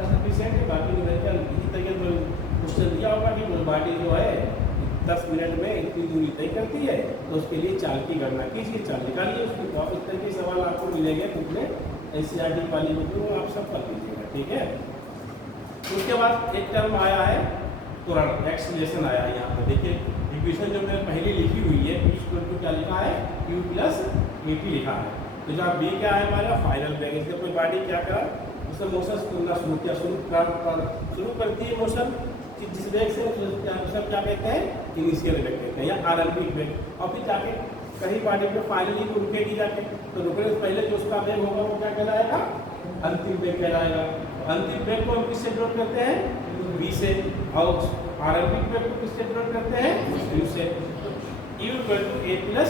सफिशिएंट है। बाकी न्यूमेरिकल इसी तरीके से क्वेश्चन दिया होगा कि कोई बॉडी जो है 10 मिनट में इतनी दूरी तय करती है, तो उसके लिए चाल की गणना कीजिए, चाल निकालिए उसकी। तो इस तरह के सवाल आपको मिलेंगे बुक में, एनसीईआरटी वाली बुक में, आप सब कर लीजिएगा, ठीक है। उसके बाद एक टर्म आया है तुरंत, एक्सीलरेशन आया है। यहाँ पे देखिए इक्वेशन जो मैंने पहले लिखी हुई है, P = क्या लिखा है, Q + AT लिखा है। तो जहाँ B क्या है हमारा फाइनल वेग, इसलिए कोई बॉडी क्या करा, उसने मोशन शुरू किया, शुरू करती है मोशन जिस वेग से, सब क्या कहते हैं, इनिशियल वेग कहते हैं या आरंभिक वेग। और फिर जाके कहीं बॉडी पे फाइनली रुकेगी जाके, तो रुकने से पहले जो उसका वेग होगा वो क्या कहलाएगा, अंतिम वेग कहलाएगा। अंतिम वेग को हम किससे डिनोट करते हैं, v से, और आरंभिक वेग को किससे डिनोट करते हैं, u से। u = a + a,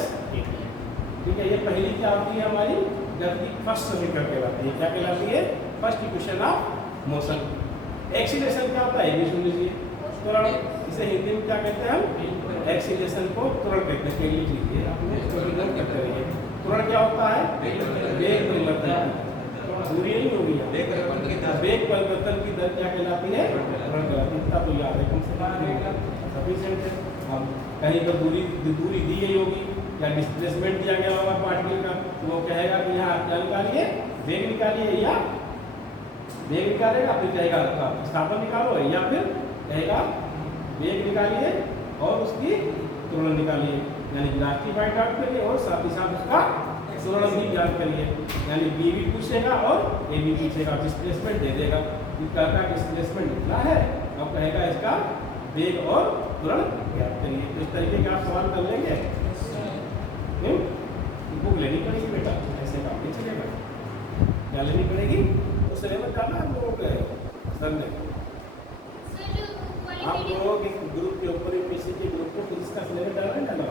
ठीक है। ये पहली क्या होती है हमारी गति फर्स्ट समीकरण कहलाती है, क्या कहलाती है, first equation of motion. Acceleration क्या होता है, ये सुन लीजिए, त्वरण। इसे हिंदी में क्या कहते हैं हम, एक्सीलरेशन को त्वरण कहते हैं, लिख लीजिए आपने, त्वरण करते रहिए। त्वरण क्या होता है, वेग परिवर्तन, दूरी नहीं होगी, वेग परिवर्तन की दर क्या कहलाती है, त्वरण कहलाती है। इतना तो याद है कम से कम, सफिशिएंट है। हम कहीं पर दूरी दी गई होगी या डिस्प्लेसमेंट दिया गया होगा पार्टिकल का, तो वो कहेगा कि यहाँ क्या निकालिए, वेग निकालिए, या वेग निकालेगा, फिर कहेगा विस्थापन निकालो, या फिर कहेगा वेग निकालिए और उसकी त्वरण निकालिए, यानी वेलोसिटी फाइंड आउट करिए और साथ ही साथ उसका त्वरण भी ज्ञात करिए। यानी बी भी पूछेगा और ए भी पूछेगा, डिस्प्लेसमेंट दे देगा, इसका डिस्प्लेसमेंट इतना है, अब कहेगा इसका वेग और त्वरण ज्ञात करिए। तो इस तरीके के आप सवाल कर लेंगे, बुक लेनी पड़ेगी बेटा, ऐसे काम नहीं चलेगा। क्या लेनी पड़ेगी, उस सिलेबस डालना हम लोगों के सर ने, आप लोगों के ग्रुप के ऊपर यूपीएससी के ग्रुप को फिजिक्स का सिलेबस डाल रहे हैं, डाला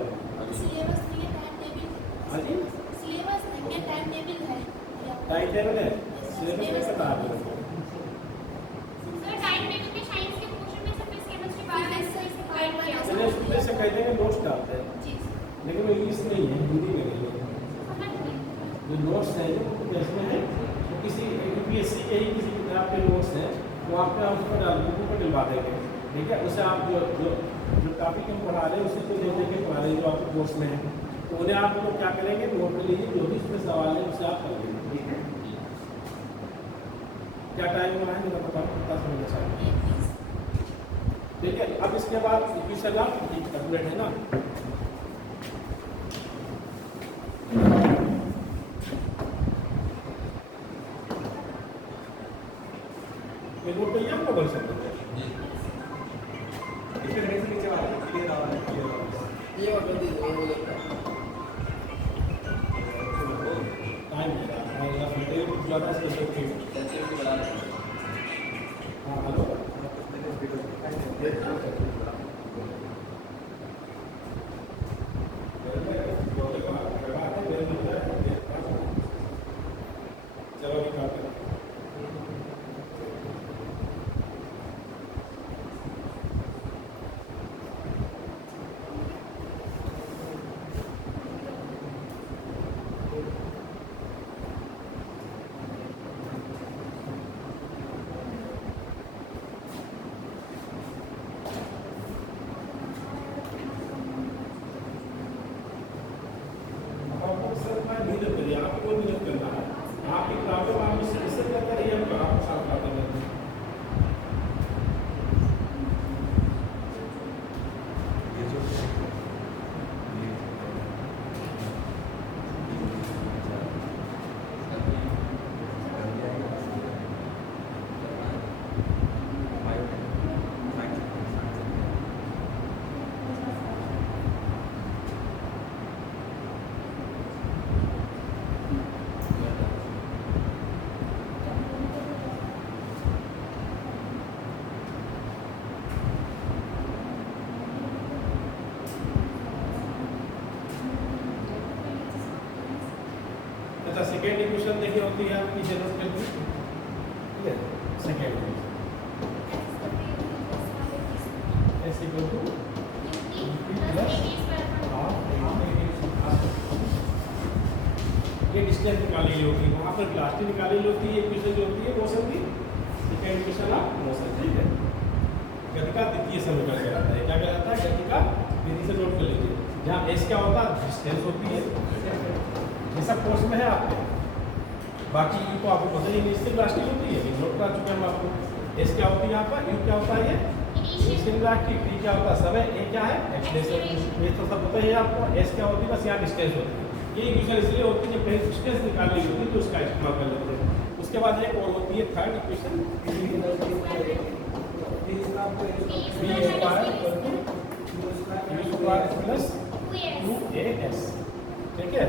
सिलेबस नहीं है, टाइम टेबल। हाँ जी, सिलेबस नहीं है, टाइम टेबल है। टाइम टेबल है, सिलेबस नहीं पता आप लोगों को। सर टाइम टेबल में साइंस के पोर्शन में सब केमिस्ट्री बायोलॉजी से गाइड किया चलिए उसमें से कहते हैं नोट्स डालते हैं, जी लेकिन वो इंग्लिश में ही है, हिंदी में नहीं है। समझ गई। जो नोट्स हैं वो कैसे हैं, वो किसी यूपीएससी के ही किसी किताब के नोट्स हैं, वो आपके उस पर डाल बुक पर डलवा देंगे, ठीक है। उसे आप जो टॉपिक हम पढ़ा रहे हैं उसी को देख के पढ़ा रहे हैं जो आपके कोर्स में है, तो उन्हें आप लोग क्या करेंगे, नोट में लीजिए, जो भी इसमें सवाल है उसे आप कर लेंगे, ठीक है। क्या टाइम हुआ है मेरा पता समझना चाहिए, ठीक है। अब इसके बाद इक्वेशन ऑफ कैलकुलेट है ना, ये नोट पे आपको बोल सकते हैं, ये ऑर्डर दीजिए, वो देखता है। टाइम ज़्यादा स्पेशल हाँ हेलो चलो अच्छा सेकेंड इक्वेशन देखिए होती है आपकी जनरल कैलकुलस, ठीक है। सेकेंड एस इक्वल टू ये डिस्टेंस निकाली होगी, वहाँ पर वेलोसिटी निकाली होती है। इक्वेशन जो होती है मोशन की, सेकेंड इक्वेशन ऑफ मोशन, ठीक है। गति का द्वितीय समीकरण कहलाता है। क्या कहलाता है? गति का द्वितीय से नोट कर लीजिए। जहाँ एस क्या होता है? डिस्टेंस होती है, ये सब कोर्स में है आपके। बाकी यू तो आपको पता ही नहीं, इससे वेलोसिटी होती है, नोट करा चुके हम आपको। एस क्या होती है यहाँ पर, यू क्या होता है, ये इनिशियल वेलोसिटी, टी क्या होता है समय, ए क्या है एक्सेलरेशन। ये तो सब पता ही है आपको। एस क्या होती है, बस यहाँ डिस्टेंस होती है। ये इक्वेशन इसलिए होती है जब कहीं डिस्टेंस निकालनी होती है तो उसका इस्तेमाल कर लेते हैं। उसके बाद एक और होती है third equation, v square plus 2as, ठीक है।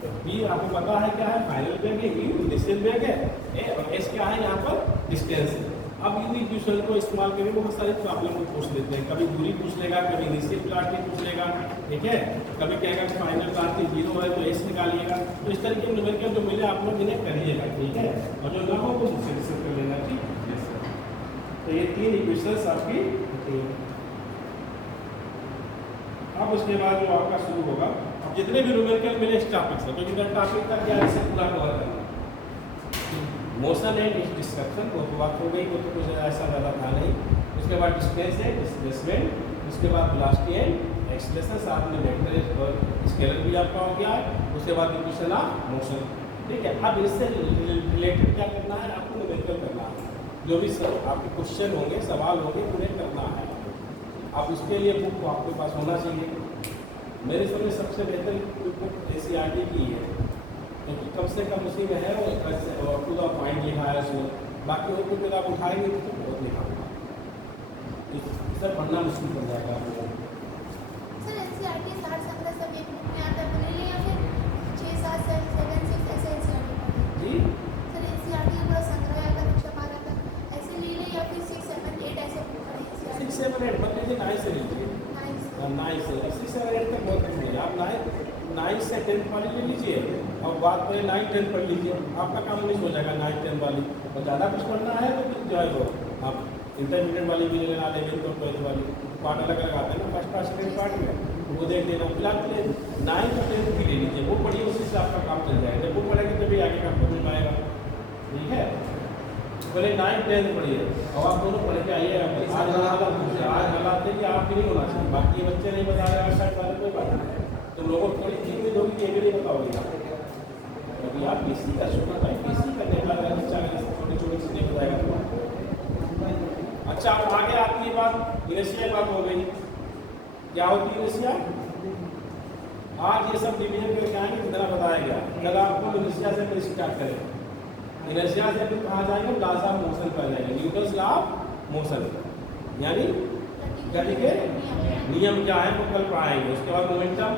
तो बी आपको पता है क्या है, फाइनल वेग है, यू इनिशियल वेग है, ए और एस क्या है यहाँ पर डिस्टेंस है। अब इन इक्वेशन को इस्तेमाल करके बहुत सारे प्रॉब्लम को पूछ लेते हैं। कभी दूरी पूछ लेगा, कभी इनिशियल वेलोसिटी पूछ लेगा, ठीक है। कभी कहेगा कि फाइनल वेलोसिटी 0 है तो एस निकालिएगा। तो इस तरीके के न्यूमेरिकल जो मिले आप लोग इन्हें करिएगा, ठीक है। और जो ना हो वो मुझसे डिस्कस कर लेना, ठीक है। तो ये तीन इक्वेशंस आपकी होती हैं। अब उसके बाद जो आपका शुरू होगा, अब जितने भी न्यूमेरिकल मिले इस टॉपिक से, क्योंकि टॉपिक तक क्या इसे पूरा कवर करना। मोशन एंड डिस्ट्रक्शन वो बात हो गई, वो तो कुछ ऐसा ज़्यादा था नहीं। उसके बाद डिस्प्लेस है, डिस्प्लेसमेंट, उसके बाद वेलोसिटी एंड एक्सेलरेशन, साथ में वेक्टर और स्केलर भी आपका हो गया है। उसके बाद इक्वेशन ऑफ मोशन, ठीक है। अब इससे रिलेटेड क्या करना है आपको, न्यूमेरिकल करना है। जो भी आपके क्वेश्चन होंगे, सवाल होंगे, उन्हें करना है। अब उसके लिए बुक आपके पास होना चाहिए। मेरे समझ सबसे बेहतर बुक NCERT की है, क्योंकि कम से कम उसी में है और टू द पॉइंट लिखा है उसमें। बाकी और कोई किताब उठाएंगे तो बहुत लिखा होगा, सर पढ़ना मुश्किल पड़ जाएगा आपको। सर NCERT सार संग्रह सब एक बुक में आता है, बोले ले या फिर 6 7 7 7 6 ऐसे NCERT जी सर NCERT का पूरा संग्रह अगर छपा रहता ऐसे ले ले या फिर 6 7 8 ऐसे पढ़े NCERT 6 7 8 मत लीजिए, 9 से लीजिए। 9 से 6 7 8 तक बहुत कम है। आप 9 से 10 वाली ले लीजिए और बाद में 9 10 पढ़ लीजिए, आपका काम नहीं हो जाएगा 9 10 वाली। और ज़्यादा कुछ पढ़ना है तो फिर जो है वो आप इंटरमीडिएट वाली भी लेना, 11th और 12th वाली पार्ट अलग अलग आते हैं ना, फर्स्ट पार्ट सेकेंड पार्ट में, वो देख लेना। फिलहाल के लिए 9 और 10 भी ले लीजिए, वो पढ़िए, उसी से आपका काम चल जाएगा। जब वो पढ़ेंगे तभी आगे का समझ पाएगा, ठीक है। पहले 9 10 पढ़िए और आप दोनों पढ़ के आइएगा। आज हालात है कि आपकी नहीं होना चाहिए, बाकी बच्चे नहीं बता रहे साइड वाले, कोई बात नहीं। तुम लोगों को थोड़ी चीज़ में दोगी कि एक नहीं बताओगे, क्योंकि आप पीसी का शुक्र भाई, पीसी करने का बच्चा छोटी छोटी चीज़ें बताएगा तो। अच्छा अब आगे आपकी बात इनर्शिया बात हो गई। क्या होती है इनर्शिया? आज ये सब डिवीजन करके आएंगे, कितना बताया गया। कल आपको इनर्शिया से फिर स्टार्ट करें। इनर्शिया से फिर कहाँ जाएंगे, लॉज ऑफ मोशन पर जाएंगे, न्यूटन्स लॉ ऑफ मोशन, यानी गति के नियम क्या है वो कल पढ़ाएंगे। उसके बाद मोमेंटम,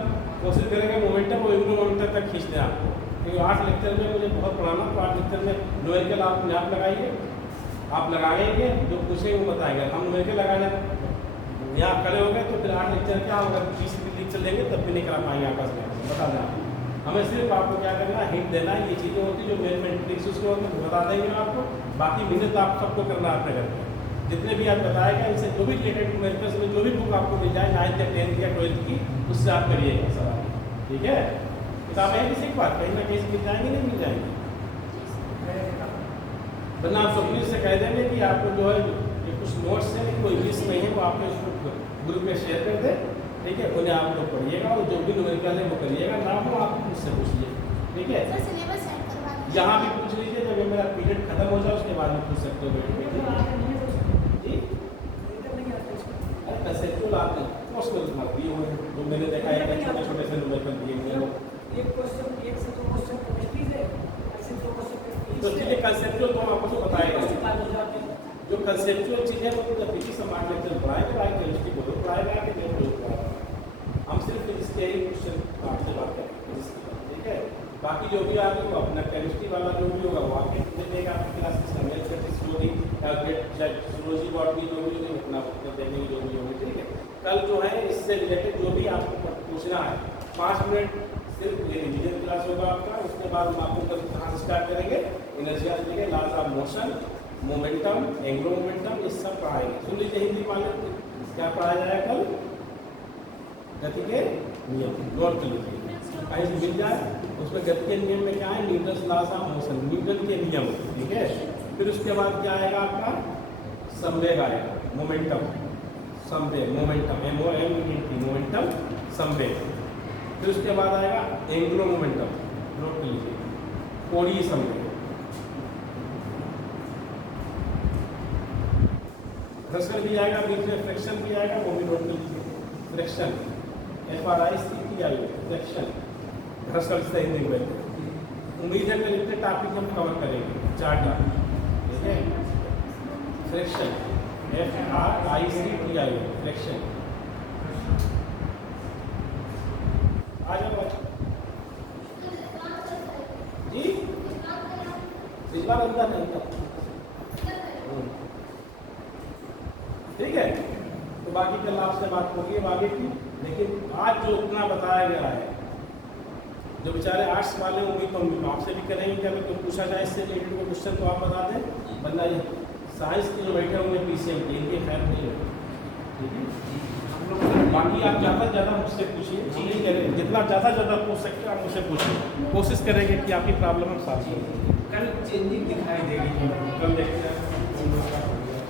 कोशिश करेंगे मोमेंटम और मोमेंटम तक खींचने आपको, क्योंकि 8 लेक्चर में मुझे बहुत पढ़ाना, तो 8 लेक्चर में न्यूमेरिकल आप लगाइए, आप लगाएंगे जो पूछेंगे वो बताएंगे। हम न्यूमेरिकल लगाने यहाँ खड़े हो गए तो फिर 8 लेक्चर क्या होगा, 20 लेक्चर लेंगे तब भी नहीं करा पाएंगे आपस में, बता दें। हमें सिर्फ आपको क्या करना है, हिंट देना है, ये चीज़ें होती जो मेन ट्रिक्स उसके बता देंगे आपको। बाकी मेहनत आप सबको करना है अपने घर में। जितने भी आप बताएगा इनसे जो भी रिलेटेड न्यूमेरिकल्स में जो भी बुक आपको मिल जाए 9th या 10th या 12th की, उससे आप करिएगा सवाल, ठीक है। किताबें हैं किसी बात कहीं ना कहीं मिल जाएंगी, नहीं मिल जाएंगी, वरना आप सब से कह देंगे कि आपको जो है ये कुछ नोट्स है, कोई इंग्लिश नहीं है, वो आपने उसको ग्रुप में शेयर कर दे, ठीक है। उन्हें आप लोग पढ़िएगा और जो भी न्यूमेरिकल है वो करिएगा, ना हो आप मुझसे पूछिए, ठीक है। सर सिलेबस सेंड करवा दीजिए। यहाँ भी पूछ लीजिए, जब ये मेरा पीरियड खत्म हो जाए उसके बाद में पूछ सकते हो बेटे, जी। कंसेप्चुअल आपने क्वेश्चन मार दिए हुए हैं, जो मैंने देखा है छोटे छोटे से न्यूमेरिकल दिए हुए हैं। एक क्वेश्चन, एक से दो क्वेश्चन केमिस्ट्री से, ऐसे दो क्वेश्चन तो चीज़ें कंसेप्चुअल तो हम आपको बताएगा, जो कंसेप्चुअल चीज़ें वो तो फिजिक्स समाज लेक्चर पढ़ाएगा, राइट केमिस्ट्री को पढ़ाएगा कि नहीं पढ़ाएगा। हम सिर्फ इसके ही क्वेश्चन आपसे बात करेंगे, ठीक है। बाकी जो भी आपको अपना केमिस्ट्री वाला जो भी होगा वो आपके देगा, आपकी क्लास में फिजियोलॉजी बॉटनी जो भी अपना देने की जो भी होगी, ठीक है। कल जो है इससे रिलेटेड जो भी आपको पूछना है 5 मिनट सिर्फ ये रिवीजन क्लास होगा आपका। उसके बाद हम आपको कल कहाँ से स्टार्ट करेंगे, इनर्शिया से लेके laws of motion, momentum, angular momentum, ये सब पढ़ाएंगे। सुन लीजिए हिंदी वाले, क्या पढ़ाया जाएगा कल? गति के नियम, नोट कर लीजिए कहीं से मिल जाए। उसमें गति के नियम में क्या है, Newton laws of motion, Newton के नियम, ठीक है। फिर उसके बाद क्या आएगा आपका, संवेग आएगा, मोमेंटम, संवेग, मोमेंटम, MOMENT, मोमेंटम, संवेग। फिर उसके बाद आएगा एंगुलर मोमेंटम, नोट कर लीजिए, कोणीय संवेग। घर्षण भी आएगा, बीच में फ्रिक्शन भी आएगा, वो भी नोट कर लीजिए। फ्रिक्शन, FRICTION, फ्रिक्शन, घर्षण से हिंदी में। उम्मीद है कि इतने टॉपिक हम कवर करेंगे, 4 टॉपिक, ठीक है। Friction, FRICTION, friction. आ जाओ जी, इस बार अंदर नहीं था, ठीक है। तो बाकी कल आपसे बात होगी अब आगे की, लेकिन आज जो इतना बताया गया है, जो बेचारे आर्ट्स वाले होंगे तो हम आपसे भी करेंगे कि अगर कोई पूछा जाए इससे रिलेटेड कोई क्वेश्चन तो आप बता दें, वरना ये साइंस के जो बैठे होंगे PCM के, इनके खैर नहीं है, ठीक है। बाकी आप ज़्यादा से ज़्यादा मुझसे पूछिए, नहीं करें जितना ज़्यादा पूछ सकते हैं आप मुझसे पूछिए, कोशिश करेंगे कि आपकी प्रॉब्लम हम सॉल्व करें। कल चेंजिंग दिखाई देगी। कल देखते हैं।